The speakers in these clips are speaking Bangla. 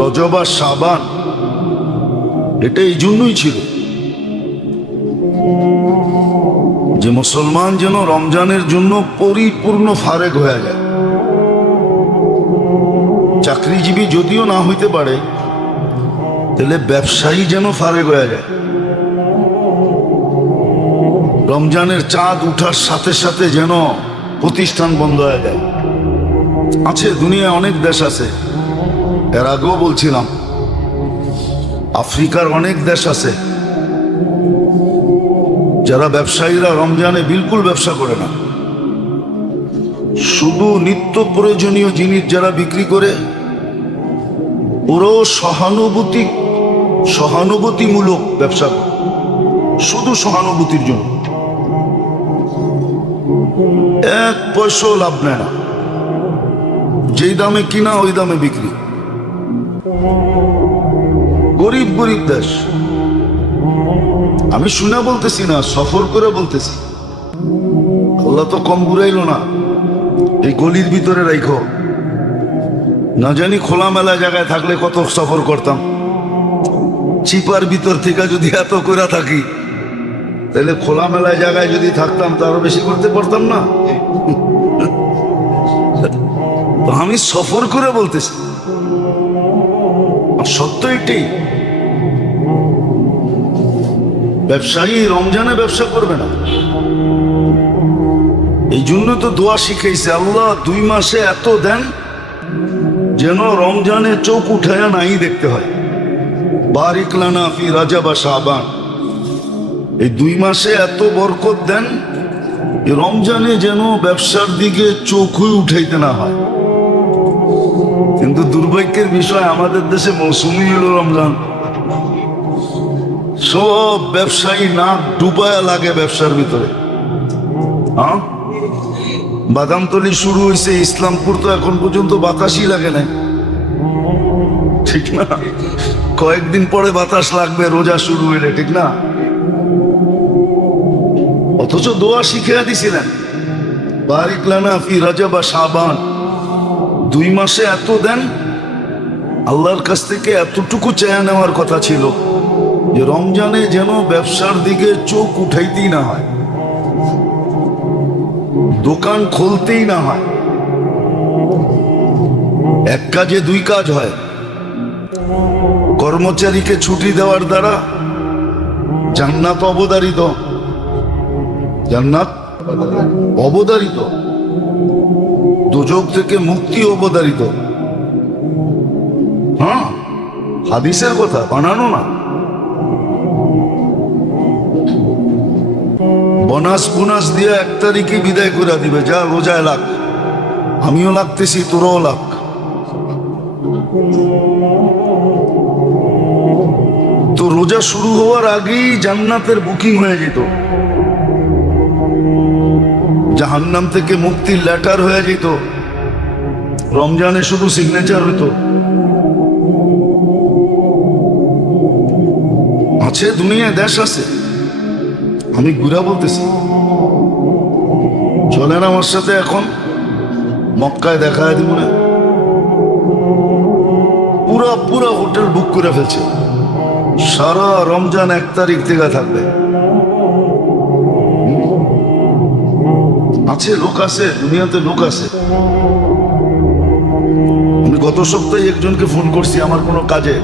রজব আর শাবান, এটা এই জন্যই ছিল যে মুসলমান যেন রমজানের জন্য পরিপূর্ণ ফারেক হয়ে যায়। চাকরিজীবী যদিও না হইতে পারে, তাহলে ব্যবসায়ী যেন ফারেক হয়ে যায়। রমজানের চাঁদ উঠার সাথে সাথে যেন প্রতিষ্ঠান বন্ধ হয়ে যায়। আছে, দুনিয়ায় অনেক দেশ আছে, এর আগেও বলছিলাম, আফ্রিকার অনেক দেশ আছে যারা ব্যবসায়ীরা রমজানে বিলকুল ব্যবসা করে না। শুধু নিত্য প্রয়োজনীয় জিনিস যারা বিক্রি করে, পুরো সহানুভূতিমূলক ব্যবসা করে, শুধু সহানুভূতির জন্য, এক পয়সাও লাভ নেয় না। যেই দামে কিনা ওই দামে বিক্রি। গরিব গরিব দেশ। আমি শুনে বলতেছি না, সফর করে বলতেছি। আল্লাহ তো কম ঘুরাইলো না, এই গলির ভিতরে রাইখো। না জানি খোলামেলা জায়গায় থাকলে কত সফর করতাম। চিপার ভিতর থেকে যদি এত করে থাকি, তাহলে খোলামেলা জায়গায় যদি থাকতাম তো আরো বেশি করতে পারতাম না। তো আমি সফর করে বলতেছি, সত্য এটাই। ব্যবসায়ী রমজানে ব্যবসা করবে না। এই জন্য তো দোয়া শিখাইছে, আল্লাহ 2 মাসে এত দেন যেন রমজানে চোখ উঠায়া নাই দেখতে হয়। বারিক লানা ফি রাজব ওয়া শাবান। এই 2 মাসে এত বরকত দেন, রমজানে যেন ব্যবসার দিকে চোখই উঠাইতে না হয়। কিন্তু দুর্ভাগ্যের বিষয়, আমাদের দেশে মৌসুমি হলো রমজান। সব ব্যবসায়ী নাক ডুবায়া লাগে ব্যবসার ভিতরে। হ্যাঁ, বাদামতলি শুরু হয়েছে, ইসলামপুর তো এখন পর্যন্ত বাতাসই লাগে না, ঠিক না? কয়েকদিন পরে বাতাস লাগবে রোজা শুরু হইলে, ঠিক না? অথচ দোয়া শিখিয়ে দিছিলেন, বারিক লানা ফি রাজব ওয়া শাবান। 2 মাসে এত দেন, আল্লাহর কাছ থেকে এতটুকু চেয়ে নেওয়ার কথা ছিল যে রমজানে যেন ব্যবসার দিকে চোখ উঠাইতেই না হয়, দোকান খুলতেই না হয়। এক কাজে 2 কাজ হয়। কর্মচারীকে ছুটি দেওয়ার দ্বারা জান্নাত অবধারিত, জান্নাত অবধারিত, দোজখ থেকে মুক্তি অবধারিত। হ্যাঁ, হাদিসের কথা, বানানো না। বোনাস দিয়ে 1 তারিখে বিদায় করে দিবে, যা রোজায় লাগ, আমিও লাগতেছি, তোরাও লাগ। তো রোজা শুরু হওয়ার আগেই জান্নাতের বুকিং হয়ে যেত, জাহান্নাম থেকে মুক্তির লেটার হয়ে যেত। রমজানে শুধু সিগনেচার হইতো। আছে, দুনিয়ায় দেশ আছে, আমি ঘুরা বলতেছি। চলেন আমার সাথে এখন মক্কায় দেখা দিব না? পুরা হোটেল বুক করে ফেলছে, সারা রমজান 1 তারিখ থেকে থাকবে। আছে, লোক আছে, দুনিয়াতে লোক আছে। আমি গত সপ্তাহে একজনকে ফোন করছি আমার কোনো কাজে,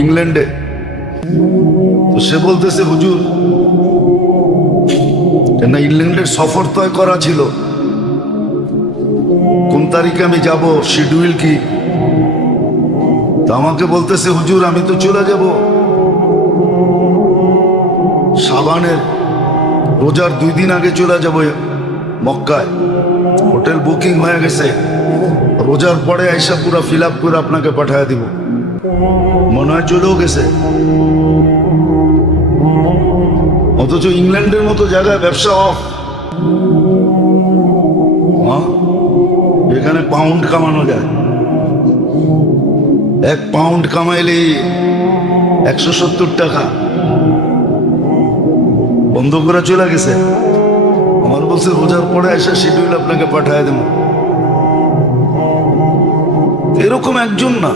ইংল্যান্ডে। তো সে বলতেছে, হুজুর, না ইংল্যান্ডের সফর তয় করা ছিল, কোন তারিখে আমি যাব, শিডিউল কি? তো আমাকে বলতেছে, হুজুর আমি তো চলে যাব শাবানের রোজার 2 দিন আগে চলে যাব মক্কায়। হোটেল বুকিং হয়ে গেছে, রোজার পরে আইসা পুরো ফিল আপ করে আপনাকে পাঠিয়ে দিব। মনে হয় চলেও গেছে। অথচ ইংল্যান্ডের মতো জায়গায় ব্যবসা অফ। এখানে পাউন্ড কামানো যায়। 1 পাউন্ড কামাইলে 170 টাকা। বন্ধ করে চলে গেছে। আমার বলছে রোজার পরে এসে শিডিউল আপনাকে পাঠিয়ে দেব। এরকম একজন না।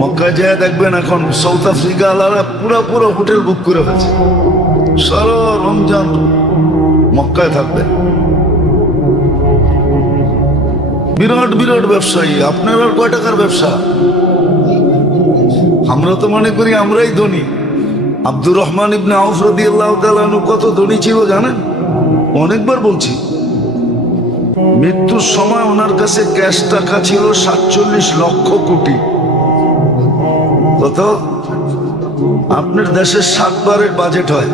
মক্কায় যায় দেখবেন এখন সাউথ আফ্রিকা আলারা পুরা পুরো হোটেল বুক করে ফেলছে, সারা রমজান মক্কায় থাকবে। বিরাট বিরাট ব্যবসায়ী। আপনার আর কয় টাকার ব্যবসা? আমরা তো মনে করি আমরাই ধনী। আব্দুর রহমান ইবনে আউফ রাদিয়াল্লাহু তাআলা আনহু কত ধনী ছিল জানেন? অনেকবার বলছি, মৃত্যুর সময় ওনার কাছে ক্যাশ টাকা ছিল 47 লক্ষ কোটি। কত? আপনার দেশের 7 বারের বাজেট হয়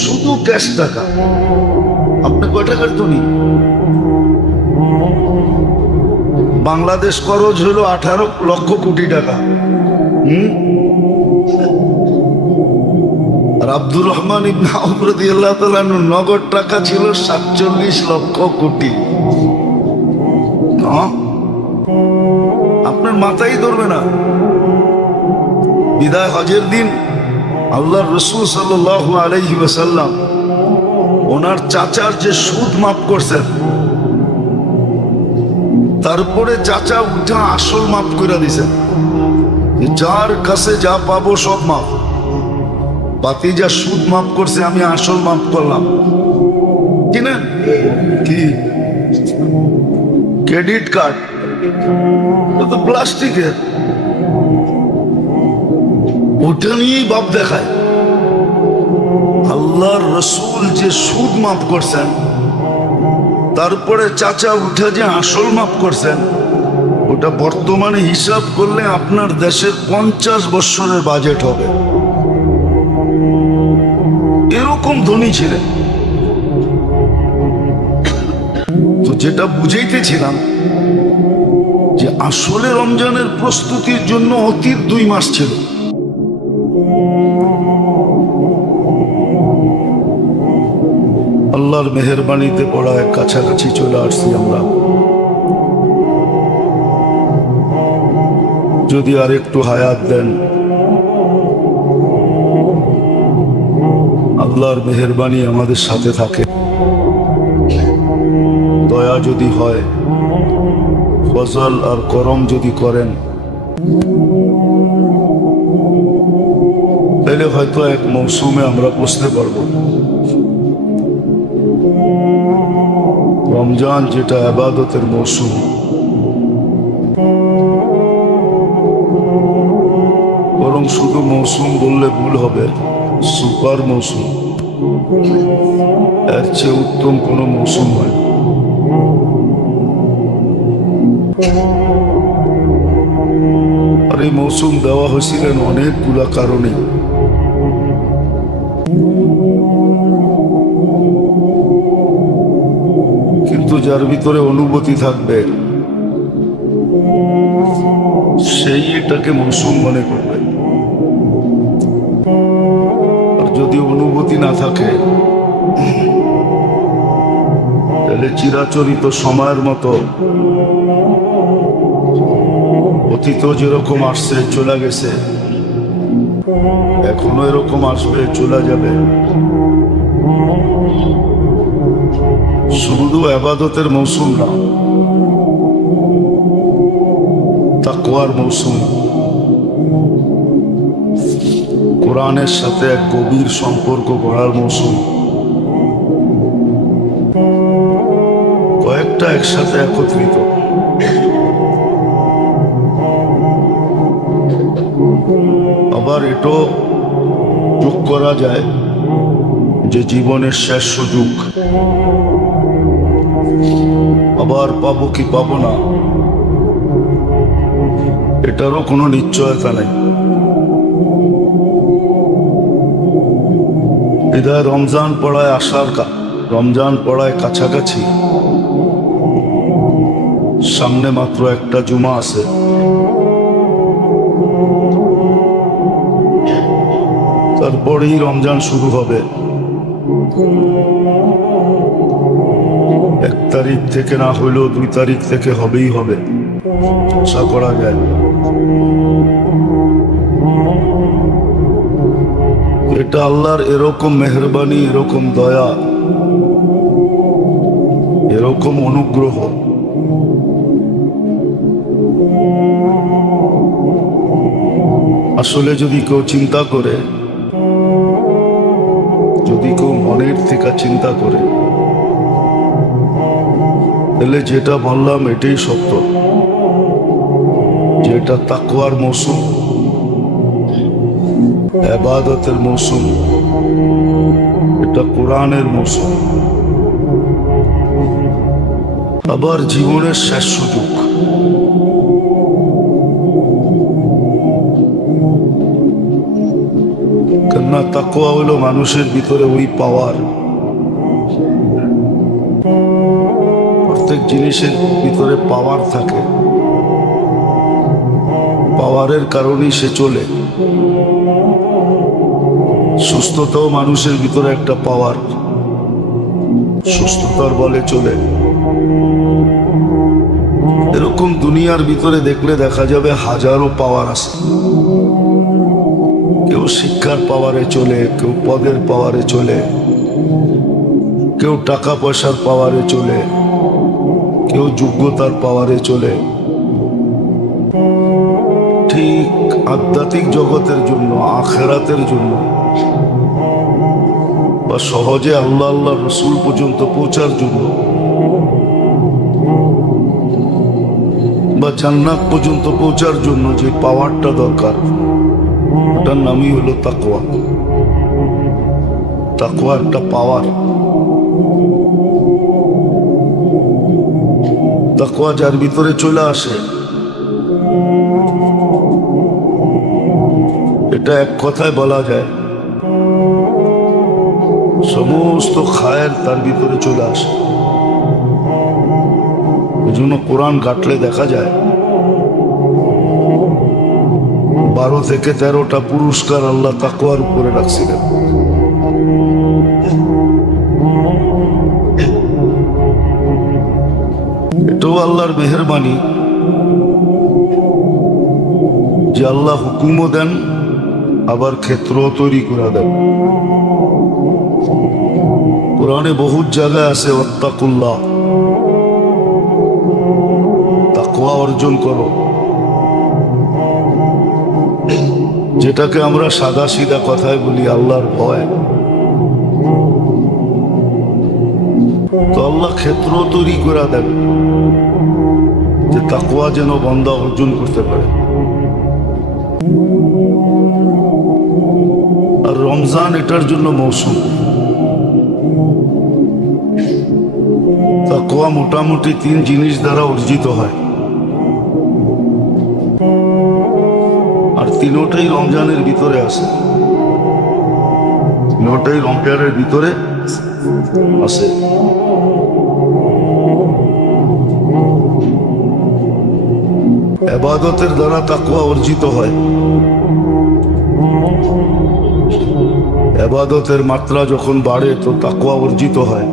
শুধু ক্যাশ টাকা। আপনি কয় টাকার ধনী? বাংলাদেশ খরচ হলো 18 লক্ষ কোটি টাকা। আর আব্দুর রহমান ইবনে আউফ রাদিয়াল্লাহু তাআলা আনহু নগদ টাকা ছিল 47 লক্ষ কোটি। আপনার মাথায় ধরবে না। বিদায় হজের দিন আল্লাহর রাসূল সাল্লাল্লাহু আলাইহি ওয়াসাল্লাম ওনার চাচার যে সুদ মাফ করছেন, তারপরে চাচা উঠা আসল মাফ করে দিছেন। যার কাছে যা পাবো সব মাফ। বাতি যা সুদ মাফ করছে, আমি আসল মাফ করলাম, কি না? কি ক্রেডিট কার্ড তো প্লাস্টিকের, ওটা নিয়েই বাপ দেখায়। আল্লাহর রসুল যে সুদ মাফ করছেন, তারপরে চাচা উঠে যে আসল মাফ করছেন, ওটা বর্তমানে হিসাব করলে আপনার দেশের 50 বছরের বাজেট হবে। এরকম ধনী ছিলেন। তো যেটা বুঝাইতেছিলাম যে আসলে রমজানের প্রস্তুতির জন্য অতীত 2 মাস ছিল। আল্লাহর মেহেরবানিতে পড়ায় কাছাকাছি চলে আসছি আমরা। যদি আর একটু হায়াত দেন, আল্লাহর মেহেরবানি আমাদের সাথে থাকে, দয়া যদি হয়, ফজল আর করম যদি করেন, তাহলে হয়তো এক মৌসুমে আমরা পৌঁছতে পারবো। রমজান যেটা ইবাদতের মৌসুম, বরং শুধু মৌসুম বললে ভুল হবে, সুপার মৌসুম। এর চেয়ে উত্তম কোনো মৌসুম হয় না। আর এই মৌসুম দেওয়া হয়েছিলেন অনেকগুলা কারণে। কিন্তু যার ভিতরে অনুভূতি থাকবে, সেই এটাকে মৌসুম মনে করবে। আর যদি অনুভূতি না থাকে, তাহলে চিরাচরিত সময়ের মতো অতীত যেরকম আসছে চলে গেছে, এখনো এরকম আসবে চলে যাবে। শুধু ইবাদতের মৌসুম না, তাকওয়ার মৌসুম, কোরআনের সাথে এক গভীর সম্পর্ক গড়ার মৌসুম। কয়েকটা একসাথে একত্রিত। আবার এটাও যোগ করা যায় যে জীবনের শেষ সুযোগ। আবার পাবো কি পাবো না, এটারও কোনো নিশ্চয়তা নেই। বিদায় রমজান পড়ায় রমজান পড়ায় কাছাকাছি। সামনে মাত্র একটা জুমা আছে। তারপরেই রমজান শুরু হবে। 1 তারিখ থেকে না হইলেও 2 তারিখ থেকে হবেই হবে, আশা করা যায়। এটা আল্লাহর এরকম মেহেরবানি, এরকম দয়া, এরকম অনুগ্রহ আসলে যদি কেউ চিন্তা করে, যদি কেউ মনের থেকে চিন্তা করে, তাহলে যেটা বললাম এটাই সত্য, যেটা তাকওয়ার মৌসুম, ইবাদতের মৌসুম, এটা কোরআনের মৌসুম, আবার জীবনের শেষ সুযোগ। কেননা তাকওয়া হলো মানুষের ভিতরে ওই পাওয়ার, প্রত্যেক জিনিসের ভিতরে পাওয়ার থাকে, পাওয়ারের কারণেই সে চলে। সুস্থতাও মানুষের ভিতরে একটা পাওয়ার, সুস্থতার বলে চলে। এরকম দুনিয়ার ভিতরে দেখলে দেখা যাবে হাজারো পাওয়ার আছে। কেউ শিক্ষার পাওয়ারে চলে, কেউ পদের পাওয়ারে চলে, কেউ টাকা পয়সার পাওয়ারে চলে, কেউ যোগ্যতার পাওয়ারে চলে। ঠিক আধ্যাত্মিক জগতের জন্য, আখেরাতের জন্য, বা সহজে আল্লাহ আল্লাহ রসুল পর্যন্ত পৌঁছার জন্য, বা জান্নাত পর্যন্ত পৌঁছার জন্য যে পাওয়ারটা দরকার, ওটার নামই হলো তাকওয়া। তাকওয়া একটা পাওয়ার। তাকওয়া যার ভিতরে চলে আসে, এটা এক কথায় বলা যায় সমস্ত খায়ের তার ভিতরে চলে আসে। এই জন্য কোরআন ঘাটলে দেখা যায় 12 থেকে 13টা পুরস্কার আল্লাহ তাকওয়ার উপরে রাখছিলেন। এটাও আল্লাহর মেহেরবানি যে আল্লাহ হুকুমও দেন, আবার ক্ষেত্র তৈরি করে দেন। কোরআনে বহুত জায়গায় আছে ওয়াত্তাকুল্লাহ, তাকওয়া অর্জন করো, যেটাকে আমরা সাদা সিধা কথায় বলি আল্লাহর ভয়। তো আল্লাহ ক্ষেত্র তৈরি করে দেন যে তাকওয়া যেন বান্দা অর্জন করতে পারে। আর রমজান এটার জন্য মৌসুম। তাকওয়া মোটামুটি 3 জিনিস দ্বারা অর্জিত হয়, আর তিনোটাই রমজানের ভিতরে আছে। তিনোটাই রমজানের ভিতরে আছে। ইবাদতের দ্বারা তাকওয়া অর্জিত হয়। ইবাদতের মাত্রা যখন বাড়ে তো তাকওয়া অর্জিত হয়।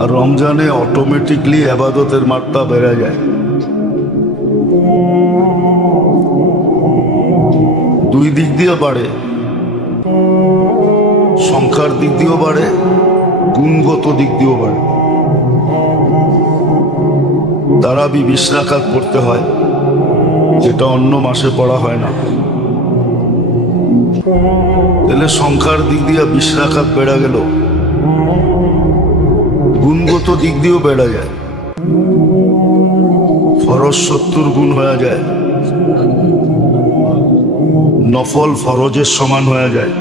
আর রমজানে অটোমেটিকলি ইবাদতের মাত্রা বেড়ে যায়। দুই দিক দিয়ে বাড়ে, সংখ্যার দিক দিয়েও বাড়ে, গুণগত দিক দিয়েও বাড়ে। তারাবি 20 রাকাত পড়তে হয়, যেটা অন্য মাসে পড়া হয় না। তাহলে সংখ্যার দিক দিয়ে 20 রাকাত বেড়ে গেল, গুণগত দিক দিয়েও বেড়ে যায়। ফরজ 70 গুণ হয়ে যায়, নফল ফরজের সমান হয়ে যায়।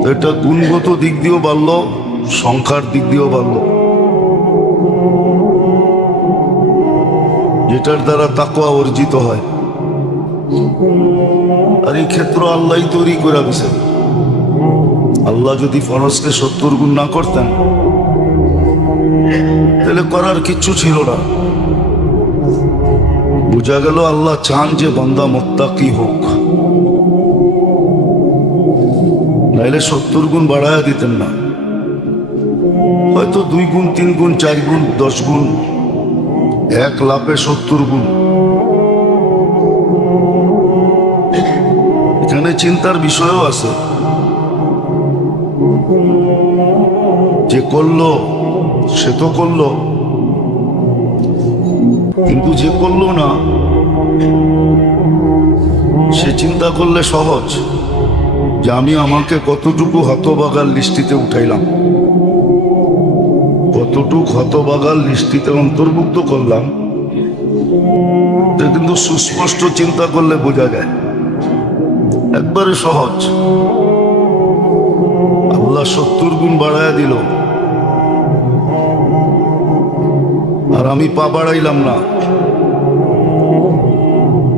তো এটা গুণগত দিক দিয়েও বাড়লো, সংখ্যার দিক দিয়েও বাড়লো, যেটার দ্বারা তাকওয়া অর্জিত হয়। আর এই ক্ষেত্র আল্লাহ তৈরি করে দিয়েছেন। আল্লাহ যদি ফরজকে 70 গুণ না করতেন তাহলে করার কিচ্ছু ছিল না। বোঝা গেল আল্লাহ চান যে বান্দা মুত্তাকি হোক, নাইলে 70 গুণ বাড়ায়া দিতেন না। হয়তো 2 গুণ, 3 গুণ, 4 গুণ, 10 গুণ, 1 লাফে 70 গুণ। এখানে চিন্তার বিষয়ও আছে যে যে করলো সে তো করলো, কিন্তু যে করলো না সে চিন্তা করলে সহজ যে আমি আমাকে কতটুকু হতবাগার লিস্টিতে উঠাইলাম, কতটুকু হতবাগার লিস্টিতে অন্তর্ভুক্ত করলাম। এটা কিন্তু সুস্পষ্ট চিন্তা করলে বোঝা যায়, একবারে সহজ। আল্লাহ 70 গুণ বাড়ায়া দিল, আর আমি পা বাড়াইলাম না।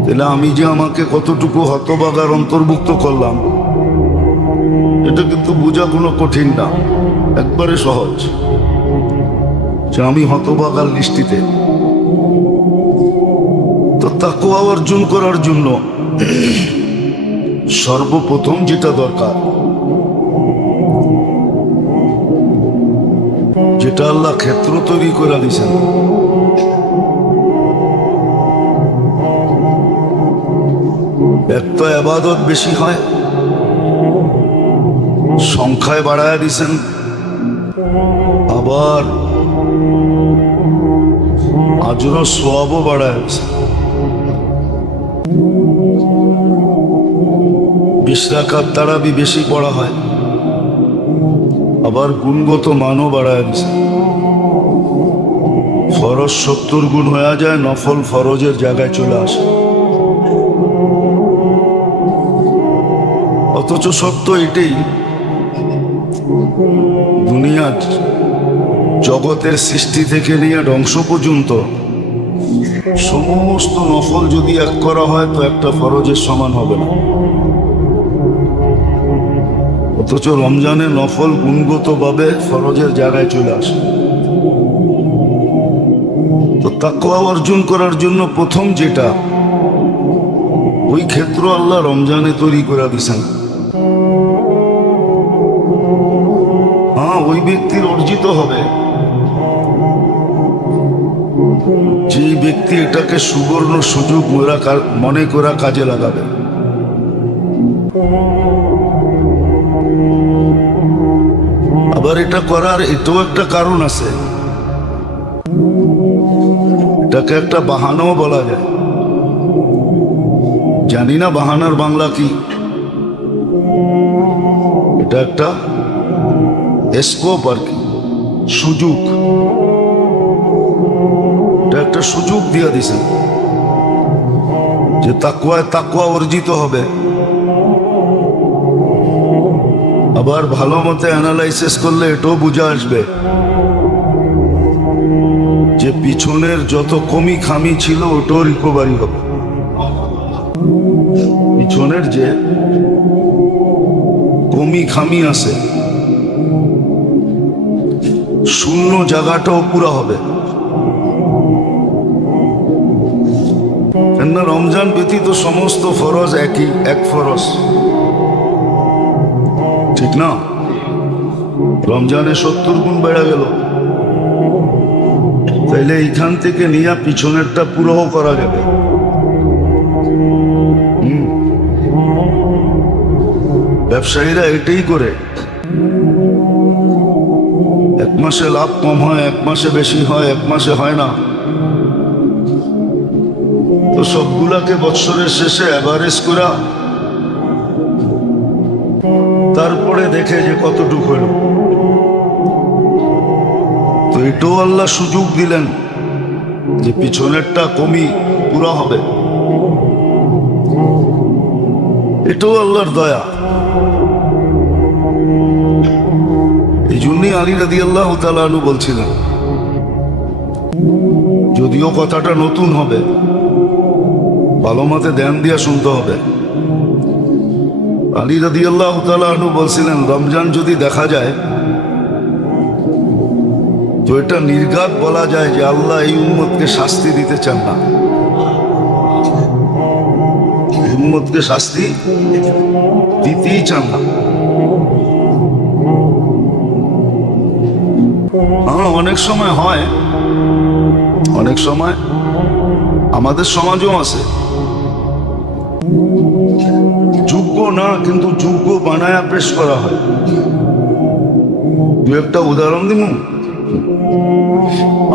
তাহলে আমি যে আমাকে কতটুকু হতবাগার অন্তর্ভুক্ত করলাম, এটা কিন্তু বোঝা কোনো কঠিন না, একবারে সহজ যে আমি হতবাগার লিস্টিতে। তো তাকওয়া অর্জন করার জন্য সর্বপ্রথম যেটা দরকার, যেটা আল্লাহ ক্ষেত্র তৈরি করে দিয়েছেন, একটা ইবাদত বেশি হয়, সংখ্যায় বাড়ায় দিছেন, আবার আজর সওয়াবও বাড়ায় দিছেন। 20 রাকাত তারাবি বেশি পড়া হয়, আবার গুণগত মানও বাড়ায় দিছে। ফরজ 70 গুণ হয়ে যায়, নফল ফরজের জায়গায় চলে আসে। অথচ সত্য এটাই, দুনিয়ার জগতের সৃষ্টি থেকে নিয়ে ধ্বংস পর্যন্ত সমস্ত নফল যদি এক করা হয় তো একটা ফরজের সমান হবে না। অথচ রমজানে নফল গুণগতভাবে ফরজের জায়গায় চলে আসে। তো তাকওয়া অর্জন করার জন্য প্রথম যেটা, ওই ক্ষেত্র আল্লাহ রমজানে তৈরি করে দিছেন। হ্যাঁ, ওই ব্যক্তির অর্জিত হবে যে ব্যক্তি এটাকে সুবর্ণ সুযোগ মনে করা কাজে লাগাবে। আবার এটা করার এটাও একটা কারণ আছে, এটাকে একটা বাহানাও বলা যায়। জানি না বাহানার বাংলা কি, এটা একটা স্কোপ আর কি, সুযোগ। এটা একটা সুযোগ দিয়ে দিছেন যে তাকওয়া অর্জিত হবে। আবার ভালো মতে অ্যানালাইসিস করলে এটাও বুঝে আসবে যে পিছনের যত কমি খামি ছিল ওটাও রিকভারি হবে। পিছনের যে কমি খামি আছে, শূন্য জায়গাটাও পুরা হবে। কেননা রমজান ব্যতীত সমস্ত ফরজ একই, এক ফরজ, ঠিক না? রমজানে 70 গুণ বেড়ে গেল, তাইলে এইখান থেকে নিয়ে পিছনেরটা পুরোও করা যাবে। ব্যবসায়ীরা এটাই করে, এক মাসে লাভ কম হয়, এক মাসে বেশি হয়, এক মাসে হয় না। তো সবগুলাকে বৎসরের শেষে অ্যাভারেজ করা, তারপরে দেখে যে কতটুকু হইল। তো এটাও আল্লাহ সুযোগ দিলেন যে পিছনেরটা কমি পুরা হবে। এটাও আল্লাহর দয়া। এই জন্যই আলী রাদিয়াল্লাহু তাআলা আনহু বলছিলেন, যদিও কথাটা নতুন হবে, ভালো মতে ধ্যান দিয়ে শুনতে হবে। আলী রাদিয়াল্লাহু তাআলা আনহু বলছিলেন, রমজান যদি দেখা যায় তো এটা নির্ঘাত বলা যায় যে আল্লাহ এই উম্মতকে শাস্তি দিতে চান না, উম্মতকে শাস্তি দিতেই চান না। হ্যাঁ, অনেক সময় হয়, অনেক সময় আমাদের সমাজও আছে যোগ্য না, কিন্তু যোগ্য বানায়া পেশ করা হয়। দু একটা উদাহরণ দিব,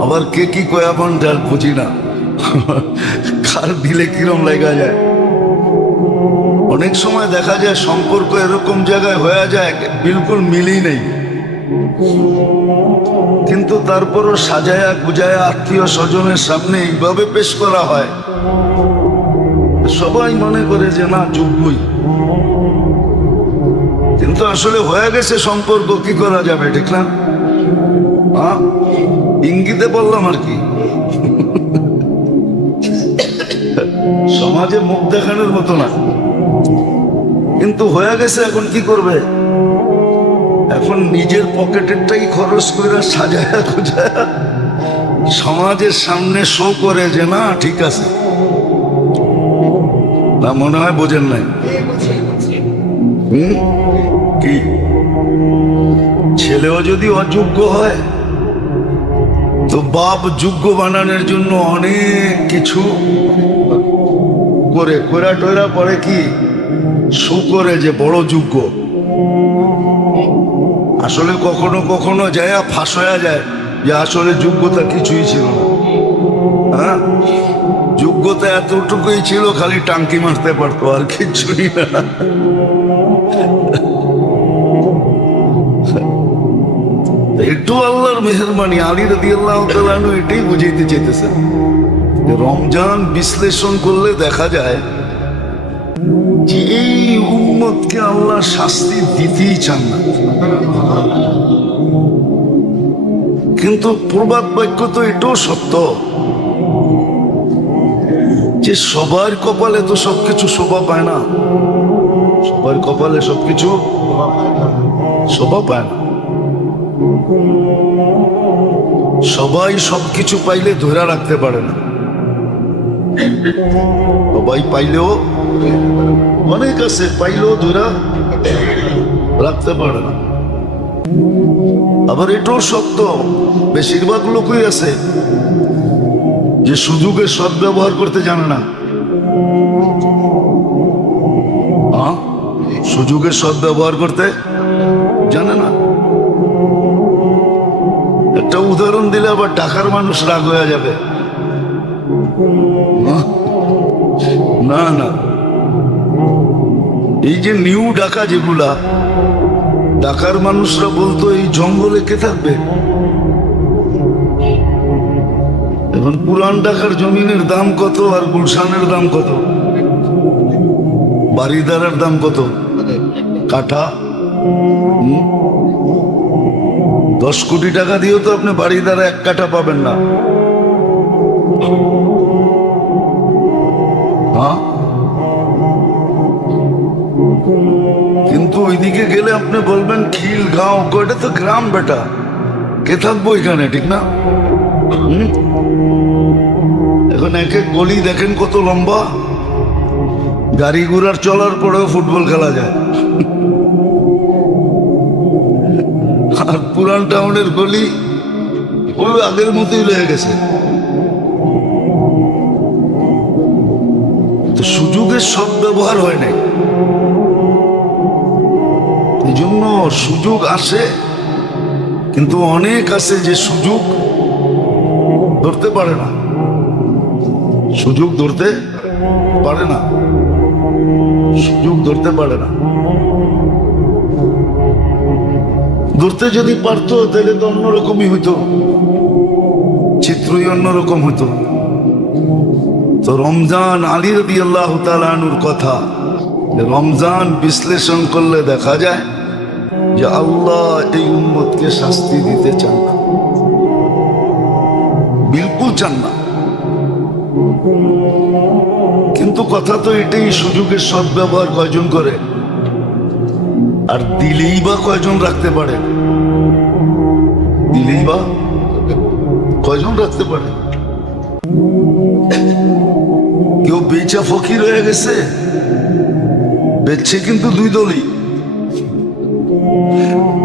আবার কে কি কয়া পান ডাল বুঝি না, কার দিলে কিরম লেগা যায়। অনেক সময় দেখা যায় সম্পর্ক এরকম জায়গায় হয়ে যায় বিলকুল মিলই নেই, কিন্তু তারপরও সাজায়া গুজায়া আত্মীয় স্বজনের সামনে এইভাবে পেশ করা হয়, সবাই মনে করে যে না যোগ্যই, কিন্তু আসলে হয়ে গেছে সম্পর্ক, কি করা যাবে, ঠিক না? ইঙ্গিতে বললাম আর কি। সমাজে মুখ দেখানোর মতো না, কিন্তু হয়ে গেছে। এখন কি করবে? এখন নিজের পকেটেরটাই খরচ করে সাজায়া গুজায়া সমাজের সামনে শো করে যে না ঠিক আছে। না মনে হয় বোঝেন নাই? কি ছেলেও যদি অযোগ্য হয় তো বাপ যোগ্য বানানোর জন্য অনেক কিছু করে কোরা টোরা পরে কি শো করে যে বড় যোগ্য। আসলে কখনো কখনো যায় ফাঁস হয়ে যায় যে আসলে যোগ্যতা কিছুই ছিল না। হ্যাঁ, যোগ্যতা এতটুকুই ছিল, খালি টাঙ্কি মারতে পারতো, আর কিছুই না। একটু আল্লাহর মেহেরবানি, আলী রাদিয়াল্লাহু তাআলা আনহু এটাই বুঝাইতে চাইতেছেন। রমজান বিশ্লেষণ করলে দেখা যায় যে এই উম্মতকে আল্লাহ শাস্তি দিতেই চান না, কিন্তু প্রবাদ বাক্য তো এটাও সত্য যে সবার কপালে তো সবকিছু শোভা পায় না, সবার কপালে সবকিছু শোভা পায় না। সবাই সবকিছু পাইলে ধরে রাখতে পারে না, সবাই পাইলেও অনেক আছে, পাইলেও ধরে রাখতে পারে না। আবার এটাও সত্য বেশিরভাগ লোকই আছে যে সুযোগের সদ্ব্যবহার করতে জানে না। সুযোগের সদ্ব্যবহার করতে জানে না। একটা উদাহরণ দিলে আবার ঢাকার মানুষ রাগ হয়ে যাবে। না না, এই যে নিউ ঢাকা, যেগুলা ঢাকার মানুষরা বলতো এই জঙ্গলে কে থাকবে। এখন পুরান ঢাকার জমিনের দাম কত আর গুলশানের দাম কত, বাড়িদারের দাম কত, কাঠা 10 কোটি টাকা দিয়েও তো আপনি বাড়িদারা 1 কাঠা পাবেন না। হ্যাঁ, কিন্তু ওইদিকে গেলে আপনি বলবেন খিল গাঁও, এটা তো গ্রাম বেটা, কে থাকবো এখানে, ঠিক না? এখন এক এক গলি দেখেন কত লম্বা, গাড়ি ঘোড়ার চলার পরেও ফুটবল খেলা যায়। আর পুরান টাউনের গলি ওই আগের মতোই রয়ে গেছে। তো সুযোগের সদ্ব্যবহার হয় নাই, এই জন্য সুযোগ আসে, কিন্তু অনেক আছে যে সুযোগ ধরতে পারে না, সুযোগ ধরতে পারে না, সুযোগ ধরতে পারে না। ধরতে যদি পারতো তাহলে তো অন্যরকমই হইতো, চিত্রই অন্যরকম হইতো। তো রমজান, আলী রাদিয়াল্লাহু তাআলা আনহুর কথা, রমজান বিশ্লেষণ করলে দেখা যায় যে আল্লাহ এই উম্মতকে শাস্তি দিতে চান না, বিলকুল চান না। কিন্তু কথা তো এটাই, সুযোগের সদ্ব্যবহার কয়জন করে, আর দিলেই বা কয়জন রাখতে পারে, দিলেই বা কয়জন রাখতে পারে। কেউ বেচা ফকির হয়ে গেছে, বেচছে কিন্তু দুই দলই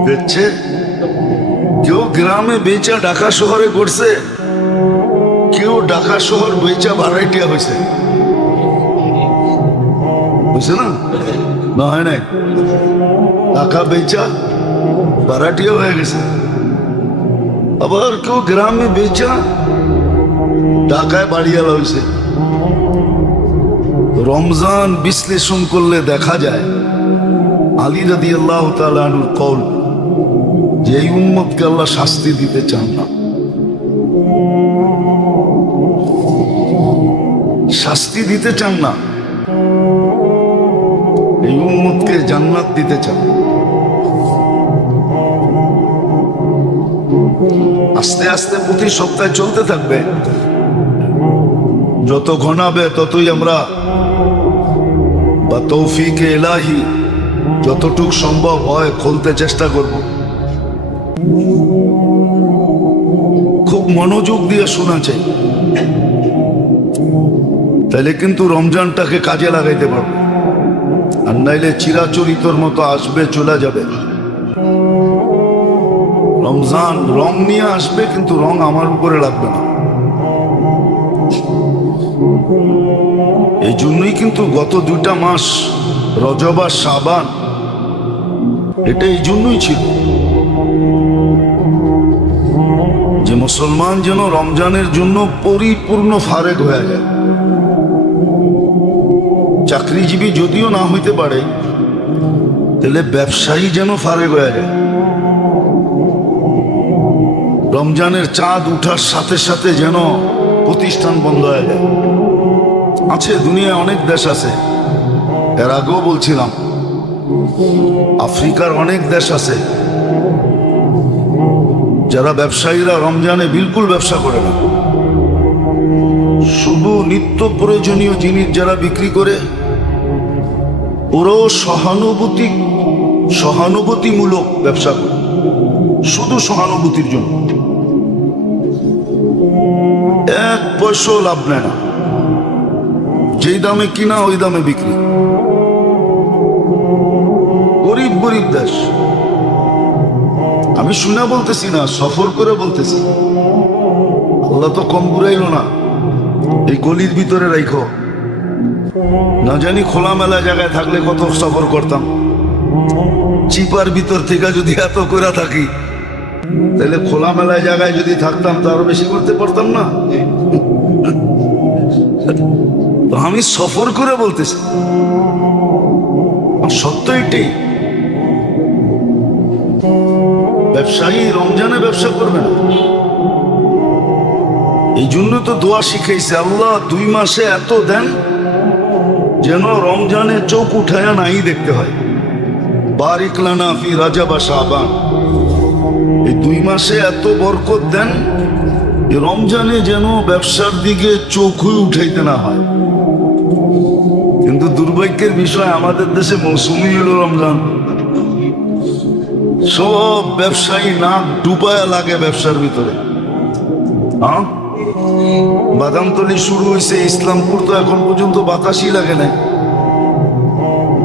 বেচছে। কেউ গ্রামে বেচা ঢাকা শহরে করছে, কেউ ঢাকা শহর বেচা ভাড়াইটিয়া হয়েছে, বুঝছে না? না হয় নাই, ঢাকা বেচা ভাড়াটিয়া হয়ে গেছে। আবার কেউ গ্রামে বেচা ঢাকায় বাড়িয়ালা হয়েছে। রমজান বিশ্লেষণ করলে দেখা যায় আলী রাদিয়াল্লাহু তাআলা আনহুর কওল যে এই উম্মতকে আল্লাহ শাস্তি দিতে চান না, শাস্তি দিতে চান না, এই উম্মতকে জান্নাত দিতে চান। আস্তে আস্তে প্রতি সপ্তাহে চলতে থাকবে, যত ঘনাবে ততই আমরা বা তৌফিকে ইলাহি যতটুক সম্ভব হয় খুলতে চেষ্টা করব। খুব মনোযোগ দিয়ে শোনা চাই, তাহলে কিন্তু রমজানটাকে কাজে লাগাইতে পারবো। আর নাইলে চিরাচরিতর মতো আসবে চলে যাবে। রমজান রং নিয়ে আসবে, কিন্তু রং আমার উপরে লাগবে না। এই জন্যই কিন্তু গত 2টা মাস রজব আর শাবান, এটা এই জন্যই ছিল যে মুসলমান যেন রমজানের জন্য পরিপূর্ণ ফারেক হয়ে যায়। চাকরিজীবী যদিও না হইতে পারে, তাহলে ব্যবসায়ী যেন ফারেক হয়ে যায়। রমজানের চাঁদ উঠার সাথে সাথে যেন প্রতিষ্ঠান বন্ধ হয়ে যায়। আছে দুনিয়ায় অনেক দেশ আছে, এর আগেও বলছিলাম, আফ্রিকার অনেক দেশ আছে যারা ব্যবসায়ীরা রমজানে বিলকুল ব্যবসা করে না। শুধু নিত্য প্রয়োজনীয় জিনিস যারা বিক্রি করে, ওরাও সহানুভূতিমূলক ব্যবসা করে, শুধু সহানুভূতির জন্য। 1 পয়সাও লাভ নেয় না, যেই দামে কিনা ওই দামে বিক্রি। গরিব গরিব দেশ। আমি শুনে বলতেছি না, সফর করে বলতেছি। আল্লাহ তো কম ঘুরাইল না, এই গলির ভিতরে রাইখো। না জানি খোলামেলা জায়গায় থাকলে কত সফর করতাম। চিপার ভিতর থেকে যদি এত করে থাকি, তাহলে খোলামেলা জায়গায় যদি থাকতাম তো আরো বেশি করতে পারতাম না। তো আমি সফর করে বলতেছি, সত্য এটাই। ব্যবসায়ী রমজানে ব্যবসা করবে না। এই জন্য তো দোয়া শিখাইছে, আল্লাহ 2 মাসে এত দেন যেন রমজানে চোখ উঠায়া নাই দেখতে হয়। বারিক লানা ফি রাজাব ওয়া শাবান। এই 2 মাসে এত বরকত দেন রমজানে যেন ব্যবসার দিকে চোখই উঠাইতে না হয়। কিন্তু দুর্ভাগ্যের বিষয়, আমাদের দেশে মৌসুমি হলো রমজান। সব ব্যবসায়ী নাক ডুবায়া লাগে ব্যবসার ভিতরে। হ্যাঁ, বাদামতলি শুরু হয়েছে, ইসলামপুর তো এখন পর্যন্ত বাতাসই লাগে না,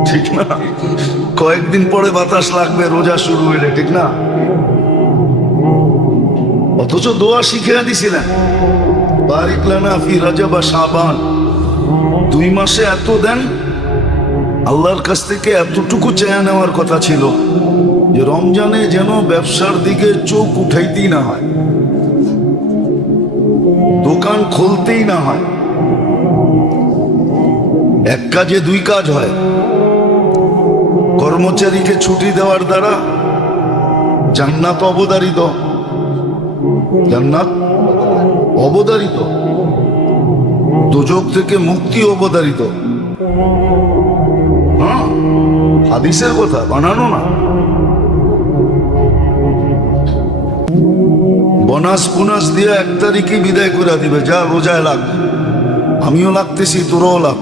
ঠিক না? কয়েকদিন পরে বাতাস লাগবে রোজা শুরু হইলে, ঠিক না? অথচ দোয়া শিখিয়ে দিছিলেন, বারিক লানা ফি রাজাব ওয়া শাবান। 2 মাসে এত দেন, আল্লাহর কাছ থেকে এতটুকু চেয়ে নেওয়ার কথা ছিল যে রমজানে যেন ব্যবসার দিকে চোখ উঠাইতেই না হয়, দোকান খুলতেই না হয়। 1 কাজে 2 কাজ হয়। কর্মচারীকে ছুটি দেওয়ার দ্বারা জান্নাত অবধারিত, জান্নাত অবধারিত, দোজখ থেকে মুক্তি অবধারিত। হ্যাঁ, হাদিসের কথা, বানানো না। বোনাস পুনাস দিয়ে 1 তারিখে বিদায় করে দিবে, যা রোজায় লাগ, আমিও লাগতেছি, তোরাও লাগ।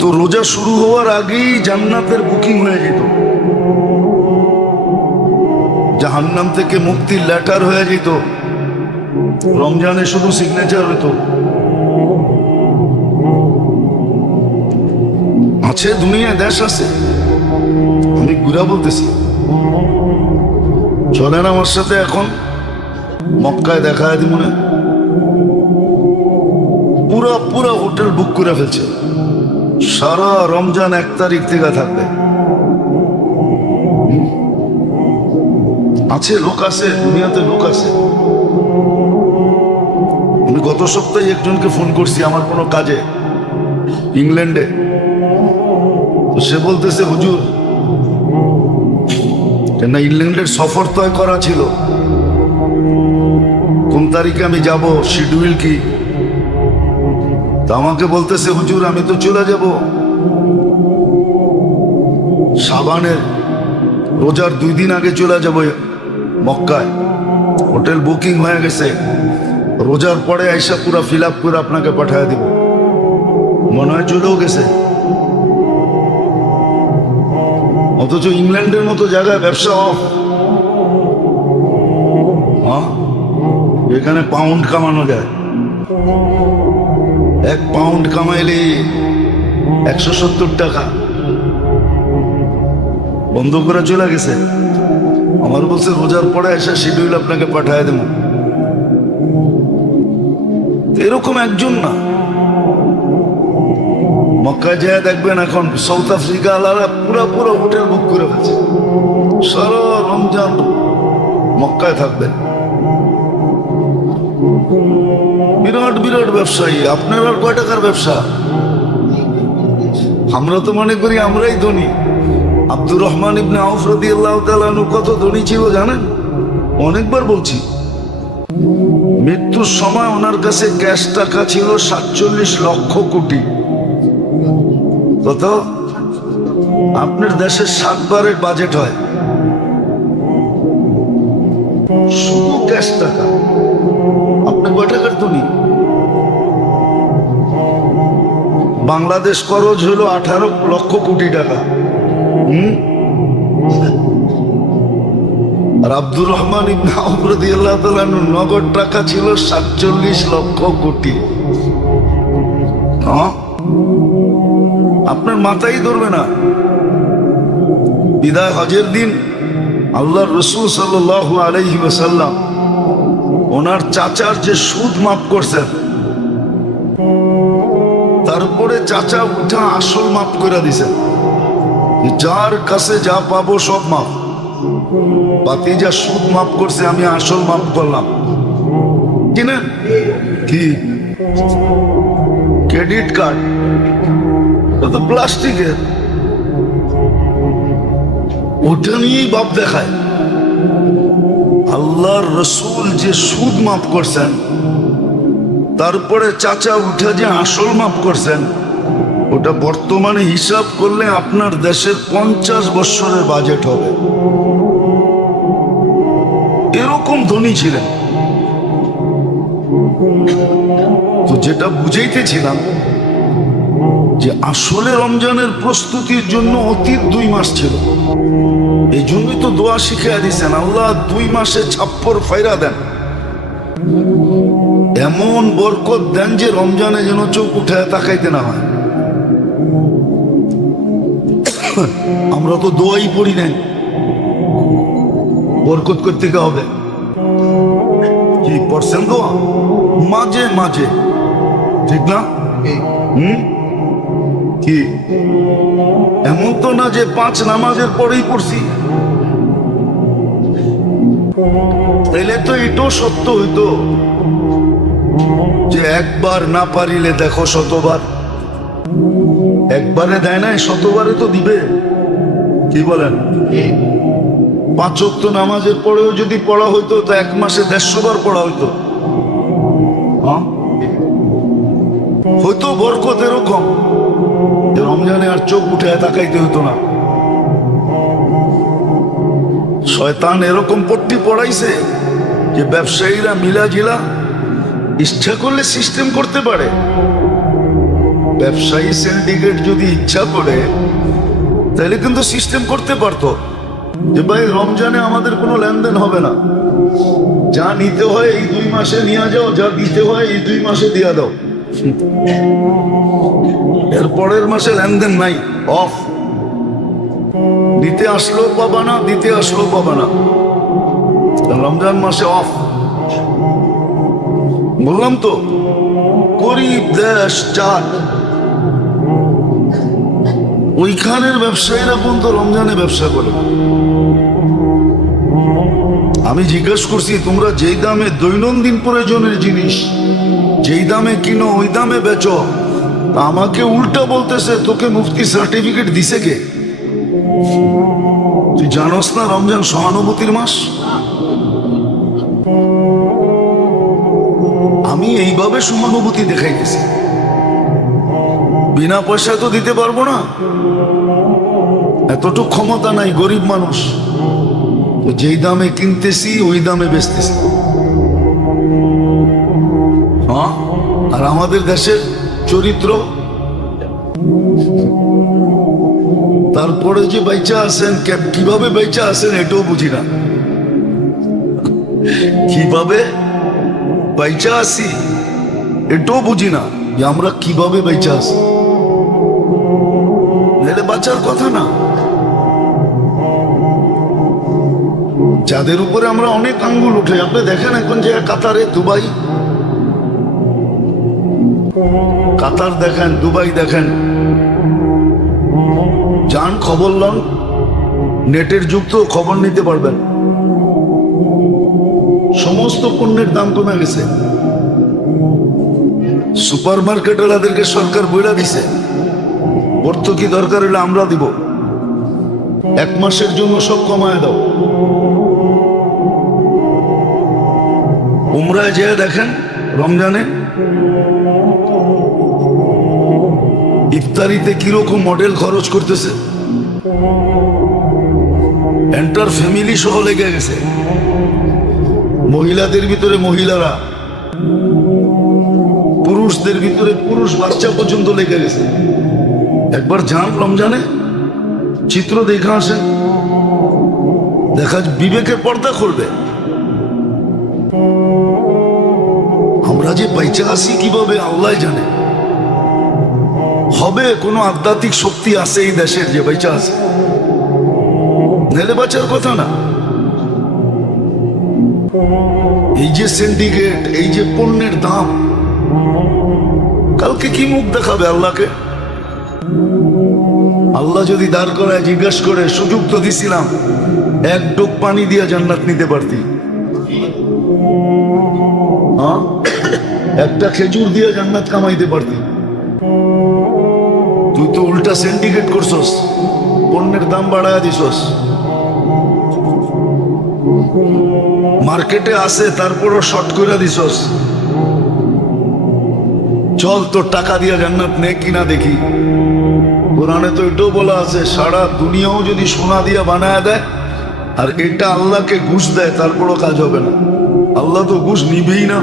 তো রোজা শুরু হওয়ার আগেই জান্নাতের বুকিং হয়ে যেত, জাহান্নাম থেকে মুক্তির লেটার হয়ে যেত, রমজানে শুধু সিগনেচার হতো। আছে দুনিয়ায় দেশ আছে, আমি ঘুরা বলতেছি। চলেন আমার সাথে এখন মক্কায় দেখা দিব না, পুরা হোটেল বুক করে ফেলছে, সারা রমজান 1 তারিখ থেকে থাকবে। আছে, লোক আছে, দুনিয়াতে লোক আছে। আমি গত সপ্তাহে একজনকে ফোন করছি আমার কোনো কাজে, ইংল্যান্ডে। তো সে বলতেছে, হুজুর না, ইংল্যান্ডের সফর তয় করা ছিল, কোন তারিখে আমি যাব, শিডিউল কি। তা আমাকে বলতেছে, হুজুর আমি তো চলে যাব শাবানের রোজার 2 দিন আগে চলে যাব মক্কায়, হোটেল বুকিং হয়ে গেছে, রোজার পরে আইসা পুরো ফিল আপ করে আপনাকে পাঠিয়ে দিব। মনে হয় চলেও গেছে। অথচ ইংল্যান্ডের মতো জায়গায় ব্যবসা অফ। হ্যাঁ, এখানে পাউন্ড কামানো যায়। 1 পাউন্ড কামাইলে 170 টাকা। বন্ধ করে চলে গেছে। আমার বলছে রোজার পরে এসে শিডিউল আপনাকে পাঠিয়ে দেব। এরকম একজন না, মক্কায় যায় দেখবেন এখন সাউথ আফ্রিকা আলারা পুরো হোটেল বুক করে ফেলছে, সারা রমজান মক্কায় থাকবেন। বিরাট বিরাট ব্যবসায়ী। আপনার আর কয় টাকার ব্যবসা? আমরা তো মনে করি আমরাই ধনী। আব্দুর রহমান ইবনে আউফ রাদিয়াল্লাহু তাআলা আনহু কত ধনী ছিল জানেন? অনেকবার বলছি, মৃত্যুর সময় ওনার কাছে ক্যাশ টাকা ছিল 47 লক্ষ কোটি। কত? আপনার দেশের 7 বারের বাজেট হয় শুধু ক্যাশ টাকা। আপনি কয় টাকার ধনী? বাংলাদেশ খরচ হলো 18 লক্ষ কোটি টাকা। আর আব্দুর রহমান ইবনে আউফ রাদিয়াল্লাহু তাআলা নগদ টাকা ছিল 47 লক্ষ কোটি। আপনার মাথায় ধরবে না। বিদায় হজের দিন আল্লাহর রাসূল সাল্লাল্লাহু আলাইহি ওয়াসাল্লাম ওনার চাচার যে সুদ মাফ করছেন, তারপরে চাচা উঠা আসল মাফ করে দিছেন। যার কাছে যা পাবো সব মাফ। বাতিজা সুদ মাফ করছে, আমি আসল মাফ করলাম। কিনা কি ক্রেডিট কার্ড তো প্লাস্টিকের, ওটা নিয়েই বাপ দেখায়। আল্লাহর রসুল যে সুদ মাফ করছেন, তারপরে চাচা উঠে যে আসল মাফ করছেন, ওটা বর্তমানে হিসাব করলে আপনার দেশের 50 বছরের বাজেট হবে। এরকম ধনী ছিলেন। তো যেটা বুঝাইতেছিলাম যে আসলে রমজানের প্রস্তুতির জন্য অতীত 2 মাস ছিল। এই জন্যই তো দোয়া শিখিয়ে দিচ্ছেন, আল্লাহ 2 মাসে ছাপ্পর ফাইরা দেন, এমন বরকত দেন যে রমজানে যেন চোখ উঠায় তাকাইতে না হয়। আমরা তো দোয়াই পড়ি নাই। বরকত করতে হবে কি পড়ছেন দোয়া মাঝে মাঝে, ঠিক না? কি এমন তো না যে 5 নামাজের পরেই পড়ছি। তাইলে তো এটাও সত্য হইতো যে একবার না পারিলে দেখো শতবার। একবারে দেয় নাই, শতবারে তো দিবে। কি বলেন? 5 ওয়াক্ত নামাজের পরেও যদি পড়া হইতো তো 1 মাসে 150 বার পড়া হইতো। হয়তো বরকত এরকম রমজানে আর চোখ উঠে তাকাইতে হইতো না। শয়তান এরকম পট্টি পড়াইছে যে ব্যবসায়ীরা মিলাজিলা ইচ্ছা করলে সিস্টেম করতে পারে। ব্যবসায়ী সিন্ডিকেট যদি ইচ্ছা করে তাহলে কিন্তু সিস্টেম করতে পারতো যে ভাই রমজানে আমাদের কোনো লেনদেন হবে না, যা নিতে হয় এই 2 মাসে নিয়ে যাও, যা দিতে হয় এই 2 মাসে দিয়ে দাও, এর পরের মাসে লেনদেন নাই, অফ। দিতে আসলেও পাবা না, দিতে আসলেও পাবা না, রমজান মাসে অফ। বললাম তো গরিব দেশ চাট, ওইখানের ব্যবসায়ীরা পর্যন্ত রমজানে ব্যবসা করে। আমি জিজ্ঞেস করছি তোমরা যেই দামে দৈনন্দিন প্রয়োজনের জিনিস যেই দামে কিনো ওই দামে বেচো, আমাকে উল্টা বলতেছে তোকে মুফতি সার্টিফিকেট দিছে কে? তুই জানোস না রমজান সহানুভূতির মাস? আমি এইভাবে সহানুভূতি দেখাইতেছি, বিনা পয়সায় তো দিতে পারবো না, এতটুকু ক্ষমতা নাই, গরিব মানুষ। যেই দামে কিনতেছি ওই দামে বেচতেছি। হ্যাঁ, আর আমাদের দেশের চরিত্র, তারপরে যে বাইচা আছেন কিভাবে বাইচা আছেন এটাও বুঝি না, কিভাবে বাইচা আছি এটাও বুঝি না, যে আমরা কিভাবে বাইচা আছি। নাহলে বাঁচার কথা না। যাদের উপরে আমরা অনেক আঙ্গুল উঠে, আপনি দেখেন এখন যে কাতারে, দুবাই, কাতার দেখেন, দুবাই দেখেন, যান খবর লন, নেটের যুগ তো, খবর নিতে পারবেন। সমস্ত পণ্যের দাম কমে গেছে। সুপার মার্কেট ওনাদেরকে সরকার বইলা দিছে, ভর্তুকি দরকার হলে আমরা দিব, 1 মাসের জন্য সব কমায় দাও। উমরায় যেয়ে দেখেন রমজানে ইফতারিতে কিরকম মডেল খরচ করতেছে, এন্টার ফ্যামিলি সহ লেগে গেছে। মহিলাদের ভিতরে মহিলারা, পুরুষদের ভিতরে পুরুষ বাচ্চা পর্যন্ত লেগে গেছে। একবার যান রমজানে, চিত্র দেখা আসেন, দেখা বিবেকের পর্দা করবে। আমরা যে বাইচা আছি কিভাবে আল্লাহ জানে। হবে কোনো আধ্যাত্মিক শক্তি আছে এই দেশের যে বাইচা আছে, নেলে বাঁচার কথা না। এই যে সিন্ডিকেট, এই যে পণ্যের দাম, কালকে কি মুখ দেখাবে আল্লাহকে? আল্লাহ যদি দাঁড় করায় জিজ্ঞাসা করে, সুযোগ তো দিছিলাম, 1 ডোক পানি দিয়ে জান্নাত নিতে পারতি, হ্যাঁ, একটা খেজুর দিয়ে জান্নাত কামাইতে পারতি। তুই তো উল্টা সিন্ডিকেট করছস, পণ্যের দাম বাড়ায় দিছস। মার্কেটে আছে তারপরও শর্ট করে দিছস। চল তোর টাকা দিয়ে জান্নাত নে কিনা দেখি। কোরআনে তো এটাও বলা আছে, সারা দুনিয়াও যদি সোনা দিয়া বানায় দেয় আর এটা আল্লাহকে ঘুষ দেয়, তারপরও কাজ হবে না। আল্লাহ তো ঘুষ নিবেই না।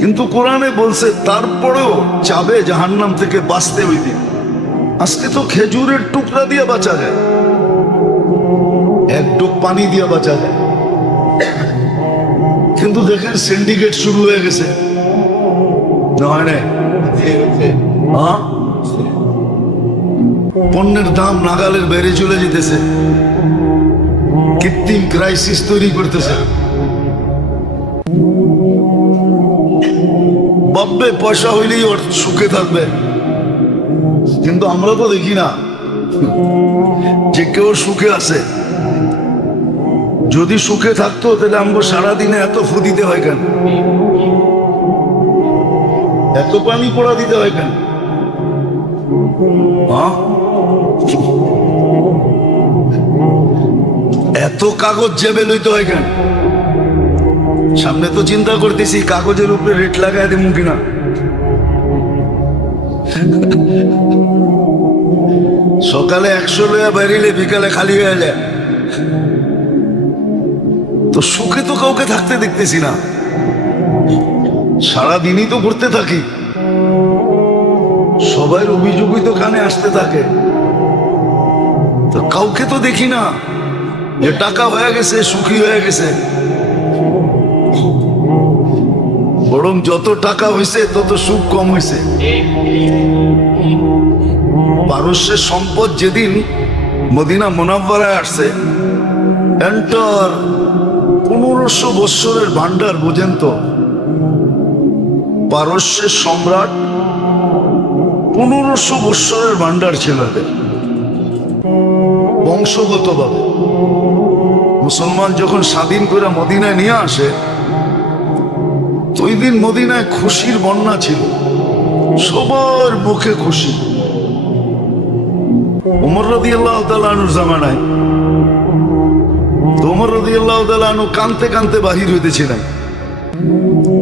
কিন্তু কোরআনে বলছে তারপরেও চাবে জাহান্নাম থেকে বাঁচতে ওই দিন। আজকে তো খেজুরের টুকরা দিয়ে বাঁচা যায়, 1 ডোক পানি দিয়ে বাঁচা যায়। কিন্তু দেখেন সিন্ডিকেট শুরু হয়ে গেছে, হয় না? পণ্যের দাম নাগালের বেড়ে চলে যেতেছে, কৃত্রিম ক্রাইসিস তৈরি করতেছে। ভাববে পয়সা হইলেই ওর সুখে থাকবে, কিন্তু আমরা তো দেখি না যে কেউ সুখে আছে। যদি সুখে থাকতো তাহলে আমাকে সারাদিনে এত ফু দিতে হয় কেন, এত পানি পড়া দিতে হয় কেন? এত কাগজ জেবে লইতে হয় কেন? সামনে তো চিন্তা করতেছি কাগজের উপরে রেট লাগাই দেবো কিনা। সকালে 100 লইয়া বেরিলে বিকালে খালি হয়ে যায়। তো সুখে তো কাউকে থাকতে দেখতেছি না, সারাদিনই তো ঘুরতে থাকি, সবাই অভিযোগই তো কানে আসতে থাকে, তো কাউকে তো দেখি না যে টাকা হয়ে গেছে, সুখী হয়ে গেছে। বরং যত টাকা হয়েছে তত সুখ কম হয়েছে। পারস্যের সম্পদ যেদিন মদিনা মুনাওয়ারায় আসছে, এন্টার 1500 বৎসরের ভান্ডার, বোঝেন তো, পারস্যের সম্রাট 1500 বৎসরের ভান্ডার ছিল এদের বংশগতভাবে। মুসলমান যখন স্বাধীন করে মদিনায় নিয়ে আসে, ওই দিন মদিনায় খুশির বন্যা ছিল, সবার মুখে খুশি। ওমর রাদিয়াল্লাহু তাআলা আনহুর জামানায় ওমর রাদিয়াল্লাহু তাআলা আনহু কানতে কানতে বাহির হইতেছিলেন।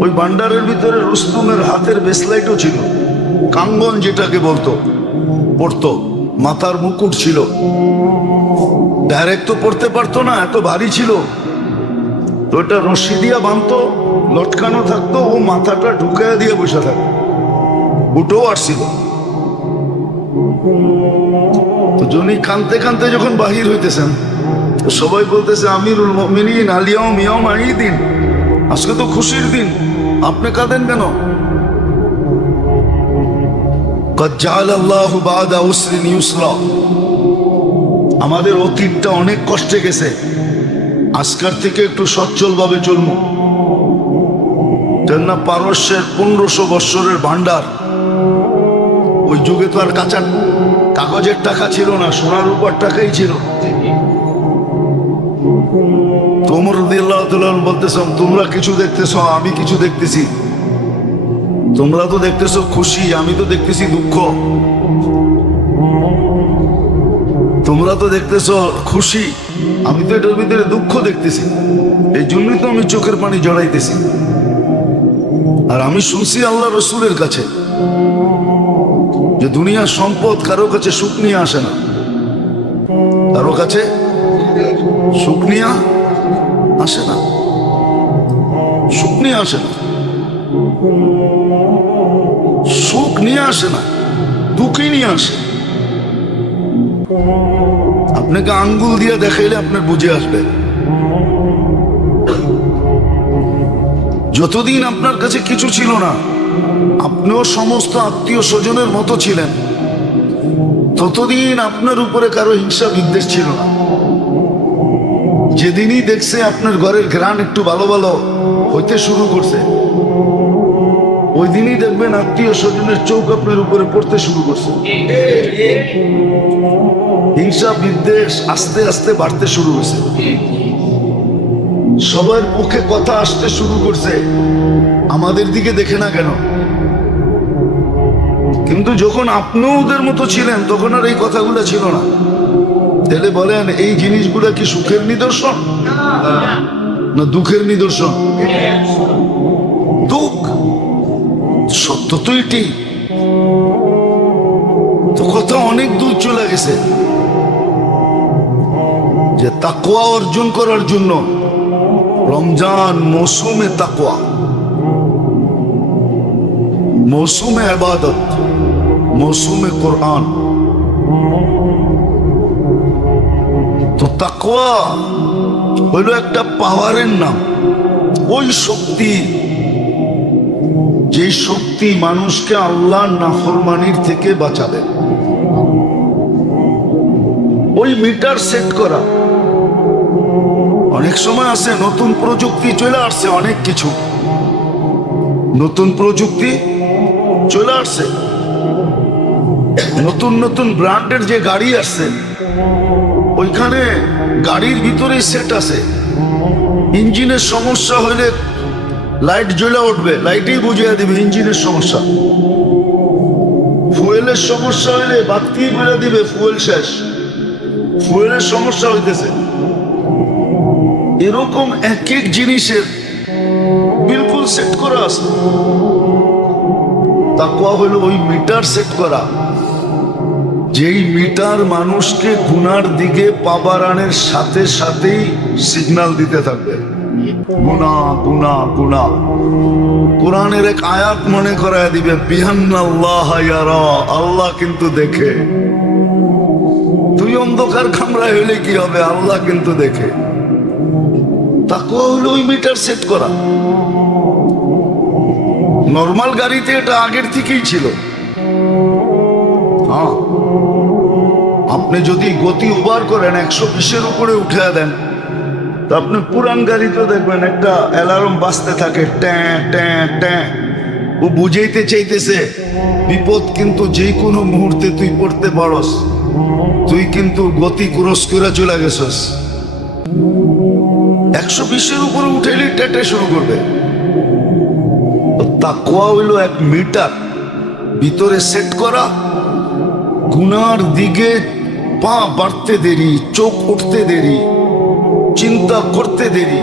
ওই ভান্ডারের ভিতরে রুস্তমের হাতের বেসলাইটও ছিল, কাঙ্গন যেটাকে বলতো, পড়তো। মাথার মুকুট ছিল, ডাইরেক্ট তো পড়তে পারতো না, এত ভারী ছিল। তো এটা রশি দিয়া বাঁধতো, লটকানো থাকতো, ও মাথাটা ঢুকাইয়া দিয়ে বসে থাকতো। উঠেও আসছিল। তো যিনি কানতে কানতে যখন বাহির হইতেছেন, সবাই বলতেছে আমিরুল মুমিনিন আলিয়াউম ইয়াউম ঈদিন, আজকে তো খুশির দিন, আপনি কাঁদেন কেন? قد جعل الله بعد عسر يسرا, আমাদের অতীতটা অনেক কষ্টে গেছে, আজকার থেকে একটু সচ্ছল ভাবে চলবো। কেননা পারস্যের 1500 বৎসরের ভান্ডার, ওই যুগে তো আর কাঁচা কাগজের টাকা ছিল না, সোনার উপর টাকাই ছিল। ওমর রাদিয়াল্লাহু তাআলা বলতেছেন, তোমরা কিছু দেখতেছো, আমি কিছু দেখতেছি। তোমরা তো দেখতেছো খুশি, আমি তো দেখতেছি দুঃখ। তোমরা তো দেখতেছো খুশি, আমি তো এটার ভিতরে দুঃখ দেখতেছি। এই জন্যই তো আমি চোখের পানি জড়াইতেছি। আর আমি শুনছি আল্লাহ রসুলের কাছে যে দুনিয়ার সম্পদ কারো কাছে সুখ নিয়ে আসে না, কারো কাছে সুখ নিয়ে আসে না, সুখ নিয়ে আসে না, সুখ নিয়ে আসে না, দুঃখই নিয়ে আসে। আপনাকে আঙ্গুল দিয়ে দেখাইলে আপনার বুঝে আসবে। যতদিন আপনার কাছে কিছু ছিল না, আপনিও সমস্ত আত্মীয় স্বজনের মতো ছিলেন, ততদিন আপনার উপরে কারো হিংসা বিদ্বেষ ছিল না। যেদিনই দেখছে আপনার ঘরের ঘ্রাণ একটু ভালো ভালো হইতে শুরু করছে, ওই দিনই দেখবেন আত্মীয় স্বজনের চোখ আপনার উপরে পড়তে শুরু করছে। হিংসা বিদ্বেষ আস্তে আস্তে বাড়তে শুরু হয়েছে, সবার মুখে কথা আসতে শুরু করছে, আমাদের দিকে দেখে না কেন। কিন্তু যখন আপনিও ওদের মতো ছিলেন, তখন আর এই কথাগুলো ছিল না। তাহলে বলেন, এই জিনিসগুলো কি সুখের নিদর্শন না দুঃখের নিদর্শন? দুঃখ। সত্য তো এটি। তো কথা অনেক দূর চলে গেছে যে তাকওয়া অর্জন করার জন্য রমজান মৌসুমে তাকওয়া, মৌসুমে ইবাদত, মৌসুমে কোরআন। তো তাকওয়া হইল একটা পাওয়ারের নাম, ওই শক্তি, যে শক্তি মানুষকে আল্লাহর নাফরমানির থেকে বাঁচাবে। ওই মিটার সেট করা। অনেক সময় আছে নতুন প্রযুক্তি চলে আসছে, অনেক কিছু নতুন প্রযুক্তি চলে আসছে, নতুন নতুন ব্র্যান্ডের যে গাড়ি আসছে, ওইখানে গাড়ির ভিতরে সেট আছে। ইঞ্জিনের সমস্যা হইলে লাইট জ্বলে উঠবে, লাইটেই বুঝিয়ে দিবে ইঞ্জিনের সমস্যা। ফুয়েলের সমস্যা হইলে বাতি বলে দিবে ফুয়েল শেষ, ফুয়েলের সমস্যা হইতেছে। এরকম এক এক জিনিসের বিলকুল সেট করা আছে। তাকওয়া হইল ওই মিটার সেট করা, যেই মিটার মানুষকে গুনার দিকে পাবারানের সাথে সাথেই সিগন্যাল দিতে থাকবে, গুনাহ গুনাহ গুনাহ। কোরআনের এক আয়াত মনে করায় দিবে, বিহান্নাল্লাহ ইয়ারা, আল্লাহ কিন্তু দেখে। তুই অন্ধকার কামরায় হইলে কি হবে, আল্লাহ কিন্তু দেখে। তাকওয়া হলো ওই মিটার সেট করা। নরমাল গাড়িতে এটা আগের থেকেই ছিল। হ্যাঁ, আপনি যদি গতি ওভার করেন 120-এর উপরে উঠে দেন, তো আপনি পুরান গাড়িতে দেখবেন একটা অ্যালার্ম বাজতে থাকে, ট্যাঁ ট্যাঁ ট্যাঁ। ও বুঝাইতে চাইতেছে বিপদ কিন্তু যে কোনো মুহূর্তে তুই পড়তে পারস, তুই কিন্তু গতি ক্রস করে চলে গেছস। 120-এর উপরে উঠেলি টেটে শুরু করবে। তাকওয়া হইল 1 মিটার ভিতরে সেট করা, গুনার দিকে পা বাড়তে দেরি, চোখ উঠতে দেরি, চিন্তা করতে দেরি,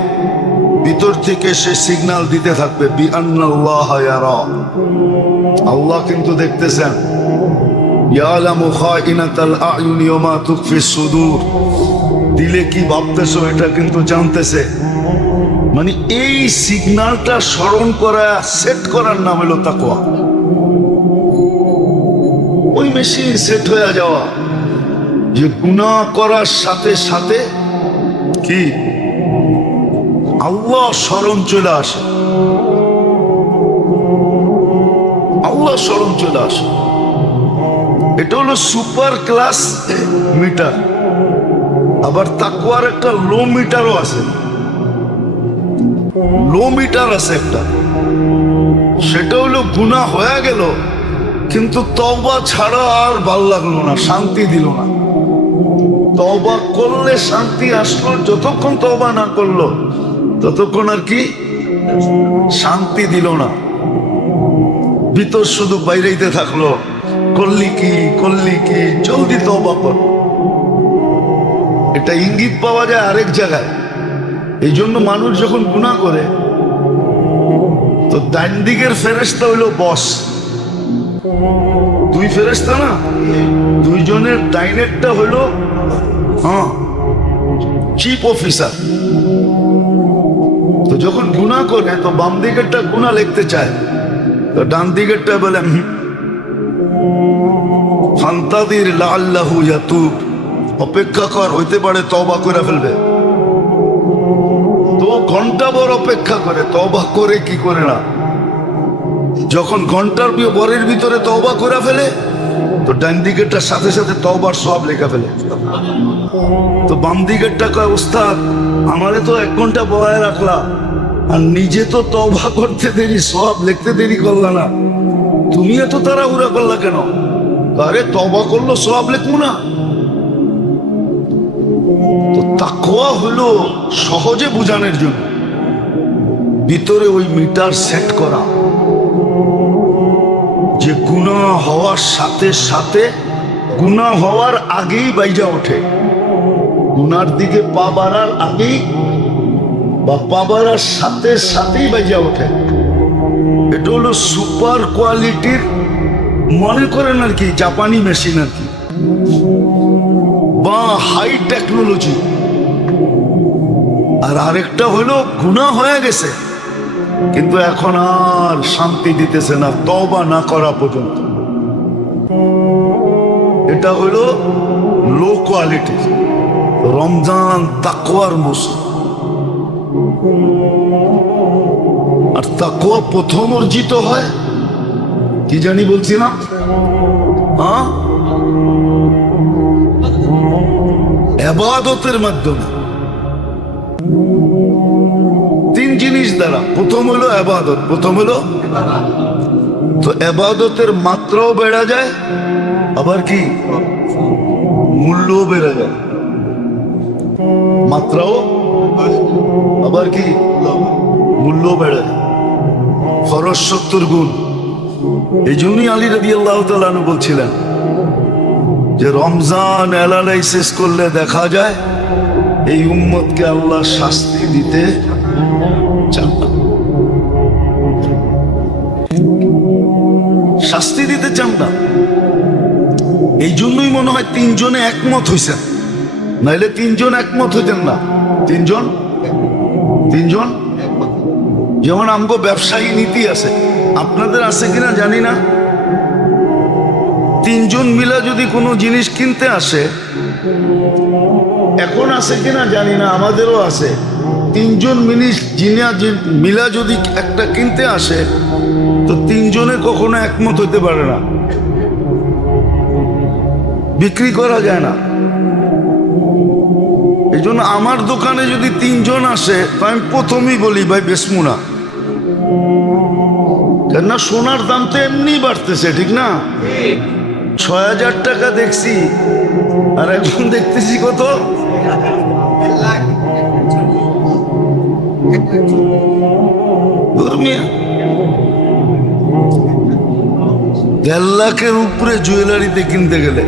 ভিতর থেকে সে সিগন্যাল দিতে থাকবে বিআন্নাল্লাহ ইয়ারা, আল্লাহ কিন্তু দেখতেছেন। ইয়ালামু খাইনাতাল আয়ুনি ওয়া মা তুখফিস সুদূর, দিলে কি ভাবতেছো এটা কিন্তু জানতেছে। মানে এই সিগন্যালটা স্মরণ করা, সেট করার নাম হলো তাকওয়া। ওই মেশিন সেট হয়ে যাওয়া যে গুনাহ করার সাথে সাথে কি আল্লাহ স্মরণ চলে আসে, আল্লাহ স্মরণ চলে আসে। এটা হলো সুপার ক্লাস মিটার। আবার তাকওয়ার একটা লো মিটারও আছে, লো মিটার আছে একটা, সেটা হলো গুনাহ হয়ে গেল কিন্তু তওবা ছাড়া আর ভাল লাগলো না, শান্তি দিল না। তওবা করলে শান্তি আসলো, যতক্ষণ তওবা না করলো ততক্ষণ আর কি শান্তি দিল না। ভিতর শুধু বাইরেইতে থাকলো, করলি কি করলি কি, জলদি তওবা কর। এটা ইঙ্গিত পাওয়া যায় আরেক জায়গায়। এই জন্য মানুষ যখন গুনাহ করে তো ডান দিকের ফেরেশতা হইলো বস। 2 ফেরেশতা না, 2 জনের ডাইনেরটা হইলো চিফ অফিসার। তো যখন গুনাহ করে তো বাম দিকেরটা গুনাহ লিখতে চায়, তো ডান দিকেরটা বলে ফান্তাদির লাআল্লাহু ইয়াতুব, অপেক্ষা কর, হইতে পারে তওবা করে ফেলবে। তো ঘন্টাভর অপেক্ষা করে, তওবা করে কি করে না। যখন ঘন্টার বরের ভিতরে তওবা করে ফেলে তো ডান দিকেরটার সাথে সাথে তওবার সওয়াব লেখা ফেলে। তো বাম দিকেরটা কয় উস্তাদ আমারে তো 1 ঘন্টা বহায় রাখলা, আর নিজে তো তওবা করতে দেরি, সওয়াব লিখতে দেরি করলা না, তুমি এত তাড়াহুড়া করলা কেন? আরে তওবা করলো সওয়াব লিখবো না। তো তাকওয়া হলো সহজে বুঝানোর জন্য ভিতরে ওই মিটার সেট করা, যে গুনাহ হওয়ার সাথে সাথে, গুনাহ হওয়ার আগেই বাইজা ওঠে, গুনার দিকে পা বাড়ার আগেই বা পা বাড়ার সাথে সাথেই বাইজা ওঠে। এটা হলো সুপার কোয়ালিটির, মনে করেন আর কি জাপানি মেশিন আর কি, বা হাই টেকনোলজি। আর আরেকটা হলো গুনাহ হয়ে গেছে কিন্তু এখন আর শান্তি দিতেছে না তওবা না করা পর্যন্ত। এটা হলো লো কোয়ালিটি। রমজান তাকওয়ার মৌসুম, আর তাকওয়া প্রথম অর্জিত হয় কি জানি বলছি না, ইবাদতের মাধ্যমে। 3 জিনিস দ্বারা। প্রথম হলো ইবাদত, প্রথম হলো তো ইবাদতের মাত্রাও বেড়ে যায়, আবার কি মূল্যও বেড়ে যায়। মাত্রাও আবার কি মূল্য বেড়ে যায়। ফরজ 70 গুণ। এই জন্যই আলী রাদিয়াল্লাহু তাআলা আনহু বলছিলেন যে রমজান অ্যানালাইসিস করলে দেখা যায় এই উম্মতকে আল্লাহ শাস্তি দিতে চান না, শাস্তি দিতে চান না। এই জন্যই মনে হয় 3 জনে একমত হইছেন, নাইলে 3 জন একমত হইতেন না। 3 জন যেমন আমগো ব্যবসায়ী নীতি আছে, আপনাদের আছে কিনা জানি না। 3 জন মিলা যদি কোনো জিনিস কিনতে আসে, এখন আছে কিনা জানি না, আমাদেরও আছে। 3 জন মিলা যদি একটা কিনতে আসে তো 3 জনে কখনো একমত হইতে পারে না, বিক্রি করা যায় না। এই জন্য আমার দোকানে যদি 3 জন আসে তো আমি প্রথমেই বলি ভাই বেচমু না, কেননা সোনার দাম তো এমনি বাড়তেছে, ঠিক না? 6000 টাকা দেখছি আর এখন দেখতেছি কত, ধর্মিয়া 1.5 লাখের উপরে জুয়েলারিতে কিনতে গেলে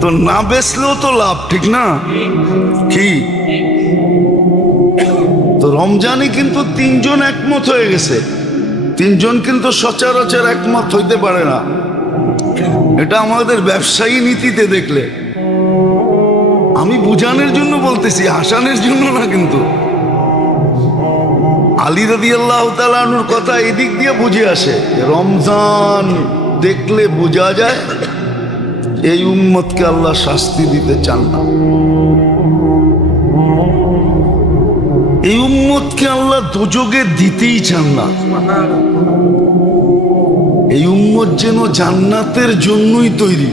তো না বেচলেও তো লাভ, ঠিক না? কি তো রমজানে কিন্তু 3 জন একমত হয়ে গেছে। 3 জন কিন্তু সচরাচর একমত হইতে পারে না। এটা আমাদের ব্যবসায়ী নীতিতে দেখলে, আমি বুঝানোর জন্য বলতেছি, হাসানের জন্য না। কিন্তু আলী রাদিয়াল্লাহু তাআলা আনহুর কথা এদিক দিয়ে বুঝে আসে, রমজান দেখলে বোঝা যায় এই উম্মতকে আল্লাহ শাস্তি দিতে চান না। এই উম্মতকে আল্লাহ দোজখে দিতেই চান না। এই উম্মত যেন জান্নাতের জন্যই তৈরি।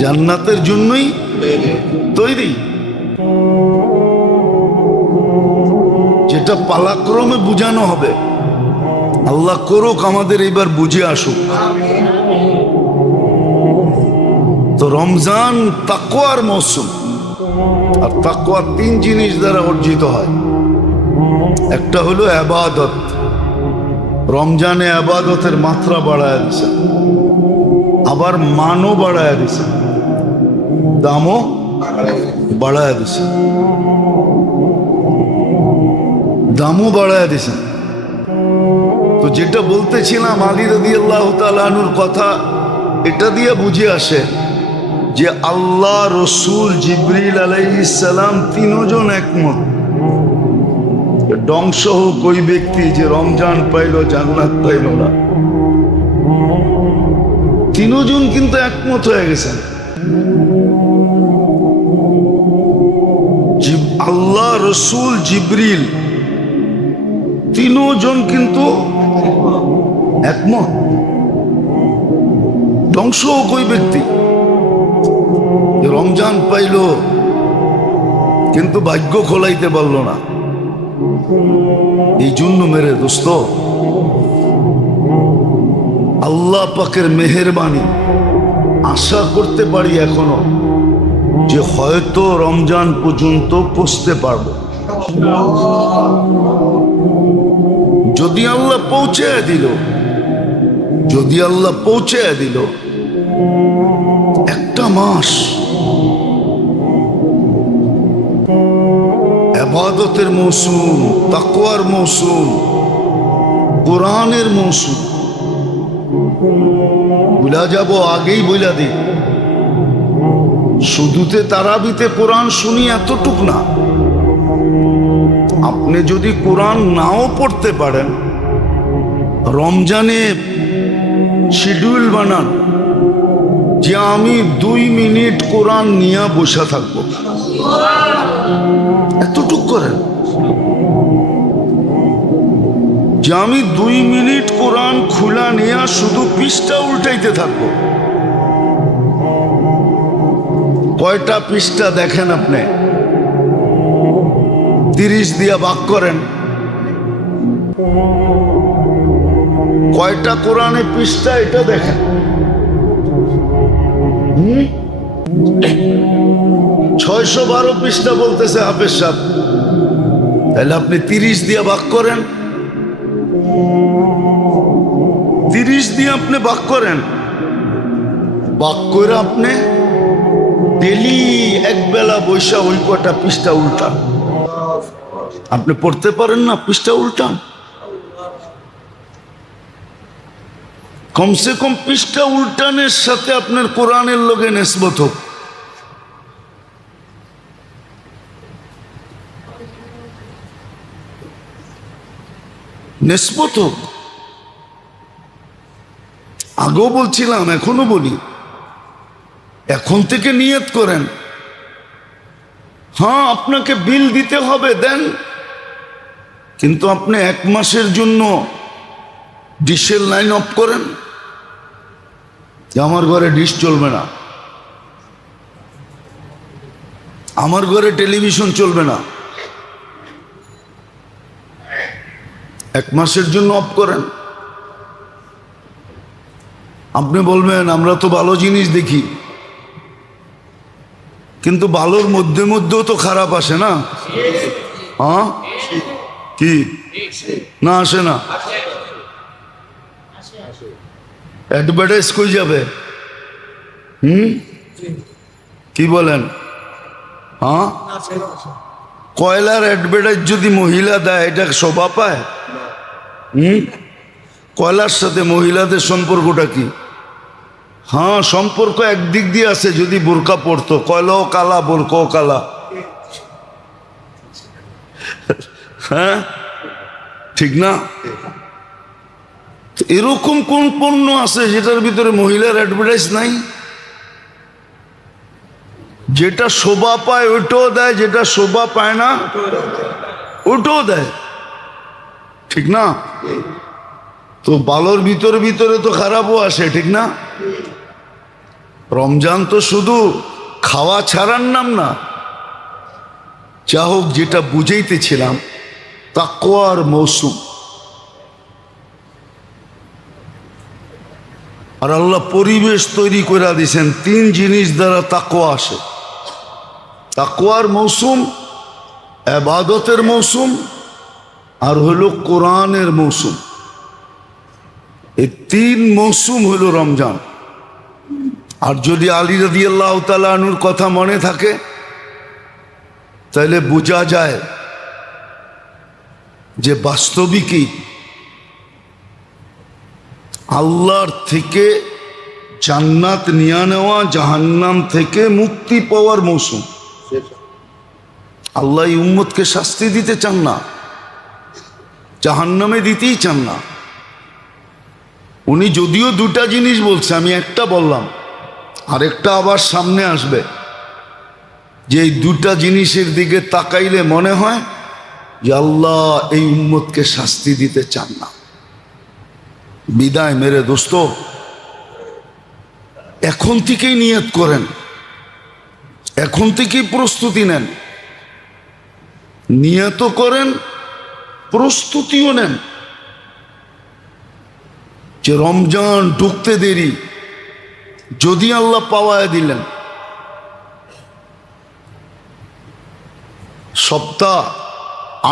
জান্নাতের জন্যই তৈরি। যেটা পালাক্রমে বুঝানো হবে, আল্লাহ করুক আমাদের এবার বুঝে আসুক। তো রমজান তাকওয়ার মৌসুম, আর তাকওয়া 3 জিনিস দ্বারা অর্জিত হয়। একটা হলো ইবাদত। রমজানে ইবাদতের মাত্রা বাড়ায় দিছে, আবার মানও বাড়ায় দিছে, দামও বাড়ায় দিছে, দামও বাড়ায় দিছে। তো যেটা বলতেছিলাম আলী রাদিয়াল্লাহু তাআলা আনহুর কথা, এটা দিয়ে বুঝে আসে যে আল্লাহ, রসুল, জিবরিল আলাইহিস সালাম 3 জন একমত। ধ্বংস হোক ওই ব্যক্তি যে রমজান পাইল জান্নাত পাইল না। 3 জন কিন্তু একমত হয়ে গেছেন। আল্লাহ, রসুল, জিবরিল 3 জন কিন্তু একমত। ধ্বংস হোক ওই ব্যক্তি রমজান পাইল কিন্তু ভাগ্য খোলাইতে পারল না। এই জন্য মেরে দোস্ত, আল্লাহ পাকের মেহেরবানি আশা করতে পারি এখনো যে হয়তো রমজান পর্যন্ত পৌঁছতে পারবো। যদি আল্লাহ পৌঁছে দিল, যদি আল্লাহ পৌঁছে দিল, একটা মাস ইবাদতের মৌসুম, তাকওয়ার মৌসুম, কোরআনের মৌসুম। ভুলা যাব, আগেই বইলা দিই, শুধুতে তারাবিতে কোরআন শুনি এতটুক না। আপনি যদি কোরআন নাও পড়তে পারেন, রমজানে শিডিউল বানান যে আমি 2 মিনিট কোরআন নিয়ে বসে থাকবো, এতটুক করেন যে আমি 2 মিনিট কোরআন খোলা নিয়ে শুধু পৃষ্ঠা উল্টাইতে থাকবো। কয়টা পৃষ্ঠা দেখেন আপনি? 30 দিয়া ভাগ করেন। কয়টা কোরআনে পৃষ্ঠা এটা দেখেন। 612 পৃষ্ঠা বলতেছে হাফেজ সাহেব। তাহলে আপনি 30 দিয়া ভাগ করেন, 30 দিয়ে আপনি ভাগ করেন। ভাগ করে আপনি ডেলি একবেলা বৈশা ওই কটা পৃষ্ঠা উল্টান। আপনি পড়তে পারেন না, পৃষ্ঠা উল্টান। কমসে কম পৃষ্ঠা উল্টানের সাথে আপনার কোরআনের লগে নেসবত হোক। নেসবত হোক। আগেও বলছিলাম, এখনো বলি, এখন থেকে নিয়ত করেন। হ্যাঁ, আপনাকে বিল দিতে হবে, দেন, কিন্তু আপনি 1 মাসের জন্য ডিশের লাইন অফ করেন যে আমার ঘরে ডিশ চলবে না, আমার ঘরে টেলিভিশন চলবে না। 1 মাসের জন্য অফ করেন। আপনি বলবেন আমরা তো ভালো জিনিস দেখি, কিন্তু ভালোর মধ্যে মধ্যেও তো খারাপ আসে না? হ্যাঁ, কি না আসে না? অ্যাডভার্টাইজ কই যাবে? কি বলেন? হ্যাঁ, কয়লার অ্যাডভার্টাইজ যদি মহিলা দেয়, এটা শোভা পায়? কয়লার সাথে মহিলাদের সম্পর্কটা কি? হ্যাঁ, সম্পর্ক একদিক দিয়ে আছে, যদি বোরকা পড়তো। কয়লাও কালা, বোরকাও কালা। হ্যাঁ, ঠিক না? এরকম কোন পণ্য আছে যেটার ভিতরে মহিলার অ্যাডভার্টাইজ নাই? যেটা শোভা পায় ওটাও দেয়, যেটা শোভা পায় না ওটাও দেয়, ঠিক না? তো ভালোর ভিতরে ভিতরে তো খারাপও আসে, ঠিক না? রমজান তো শুধু খাওয়া ছাড়ার নাম না। যা হোক, যেটা বুঝাইতেছিলাম, তাকওয়ার মৌসুম। আর আল্লাহ পরিবেশ তৈরি করে দিয়েছেন, 3 জিনিস দ্বারা তাকওয়া আসে। তাকওয়ার মৌসুম, ইবাদতের মৌসুম, আর হলো কোরআনের মৌসুম। এই 3 মৌসুম হলো রমজান। আর যদি আলী রাদিয়াল্লাহু তাআলা আনহুর কথা মনে থাকে, তাহলে বোঝা যায় যে বাস্তবিকই আল্লাহর থেকে জান্নাত নিয়ে নেওয়া, জাহান্নাম থেকে মুক্তি পাওয়ার মৌসুম। আল্লাহ এই উম্মতকে শাস্তি দিতে চান না, জাহান্নামে দিতেই চান না। উনি যদিও 2টা জিনিস বলছে, আমি একটা বললাম, আরেকটা আবার সামনে আসবে, যে এই 2টা জিনিসের দিকে তাকাইলে মনে হয় যে আল্লাহ এই উম্মতকে শাস্তি দিতে চান না। বিদায় মেরে দোস্ত, এখন থেকেই নিয়ত করেন, এখন থেকেই প্রস্তুতি নেন। নিয়ত করেন, প্রস্তুতিও নেন, যে রমজান ঢুকতে দেরি, যদি আল্লাহ পাওয়ায় দিলেন, সপ্তাহ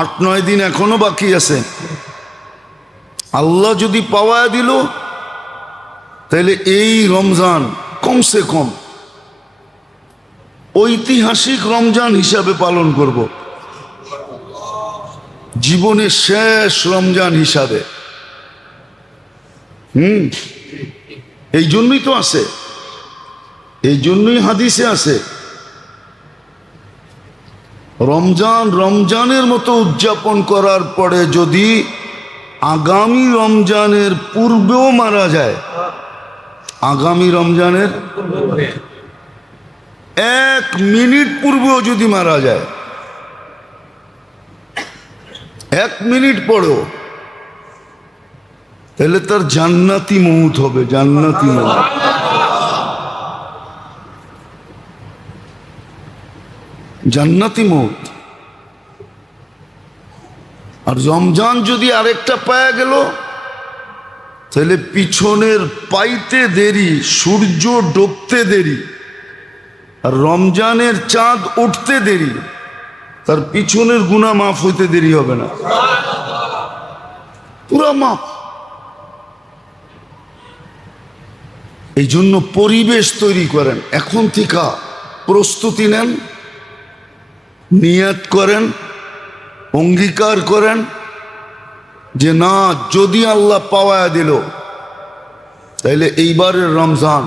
8-9 দিন এখনো বাকি আছে, আল্লাহ যদি পাওয়ায় দিল, তাহলে এই রমজান কমসে কম ঐতিহাসিক রমজান হিসাবে পালন করব, জীবনের শেষ রমজান হিসাবে। এই জন্যই তো আছে, এই জন্যই হাদিসে আছে, রমজান রমজানের মতো উদযাপন করার পরে যদি আগামী রমজানের পূর্বেও মারা যায়, আগামী রমজানের 1 মিনিট পূর্বেও যদি মারা যায়, 1 মিনিট পরেও, তাহলে তার জান্নাতি মউত হবে, জান্নাতি মউত। জান্নাতি মউত। আর রমজান যদি আরেকটা পায়া গেল, তাহলে পিছনের পাইতে দেরি, সূর্য ডুবতে দেরি, আর রমজানের চাঁদ উঠতে দেরি, তার পিছনের গুনাহ মাফ হইতে দেরি হবে না, পুরা মাফ। এই জন্য পরিবেশ তৈরি করেন, এখন থেকে প্রস্তুতি নেন, নিয়ত করেন, অঙ্গীকার করেন যে না, যদি আল্লাহ পাওয়ায় দিল, তাইলে এইবারের রমজান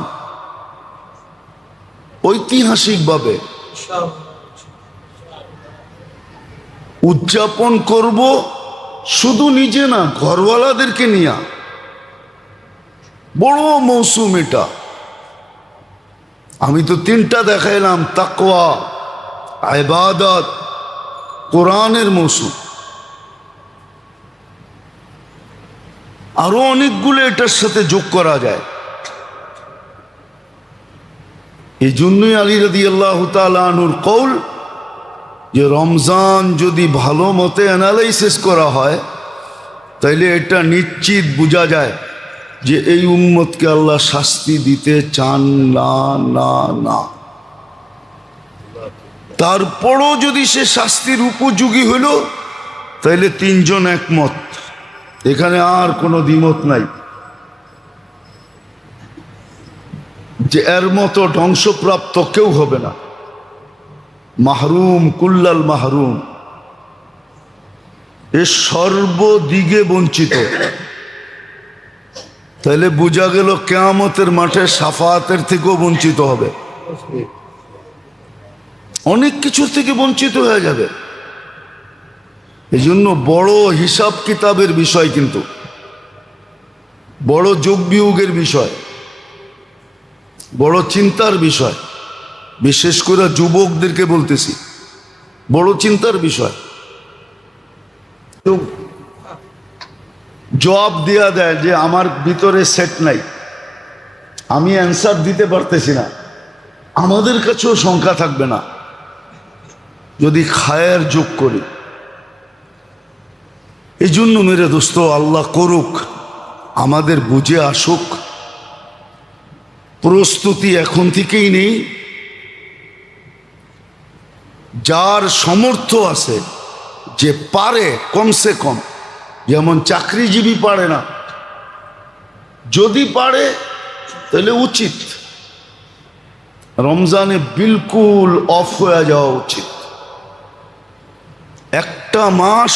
ঐতিহাসিকভাবে উদযাপন করব, শুধু নিজে না, ঘরওয়ালাদেরকে নিয়ে। বড় মৌসুম এটা। আমি তো 3টা দেখাইলাম, তাকওয়া, ইবাদত, কোরআনের মৌসুম। আরো অনেকগুলো এটার সাথে যোগ করা যায়। এই জন্যই আলী রাদিয়াল্লাহু তাআলা আনহুর কওল, যে রমজান যদি ভালো মতে অ্যানালাইসিস করা হয়, তাইলে এটা নিশ্চিত বোঝা যায় যে এই উম্মতকে আল্লাহ শাস্তি দিতে চান না, না, না। তারপরও যদি সে শাস্তির উপযোগী হইল, তাইলে তিনজন একমত, এখানে আর কোনো দ্বিমত নাই যে এর মতো ধ্বংসপ্রাপ্ত কেউ হবে না। মাহরুম কুল্লাল মাহরুম, এ সর্বদিকে বঞ্চিত। তাহলে বোঝা গেল কিয়ামতের মাঠে শাফাআতের থেকেও বঞ্চিত হবে, অনেক কিছুর থেকে বঞ্চিত হয়ে যাবে। এই জন্য বড় হিসাব কিতাবের বিষয়, কিন্তু বড় যোগ বিয়োগের বিষয়, বড় চিন্তার বিষয়, বিশেষ করে যুবকদেরকে বলতেছি, বড় চিন্তার বিষয়। তো জবাব দেয়া দেয় যে আমার ভিতরে সেট নাই, আমি অ্যান্সার দিতে পারতেছি না, আমাদের কাছেও সংখ্যা থাকবে না যদি খায়ের যোগ করি। এই জন্য মেরে দোস্ত, আল্লাহ করুক, আমাদের বুঝে আসুক, প্রস্তুতি এখন থেকেই নেই। যার সামর্থ্য আছে, যে পারে, কমসে কম, যেমন চাকরিজীবী পারে না, যদি পারে তাহলে উচিত রমজানে বিলকুল অফ হয়ে যাওয়া উচিত। একটা মাস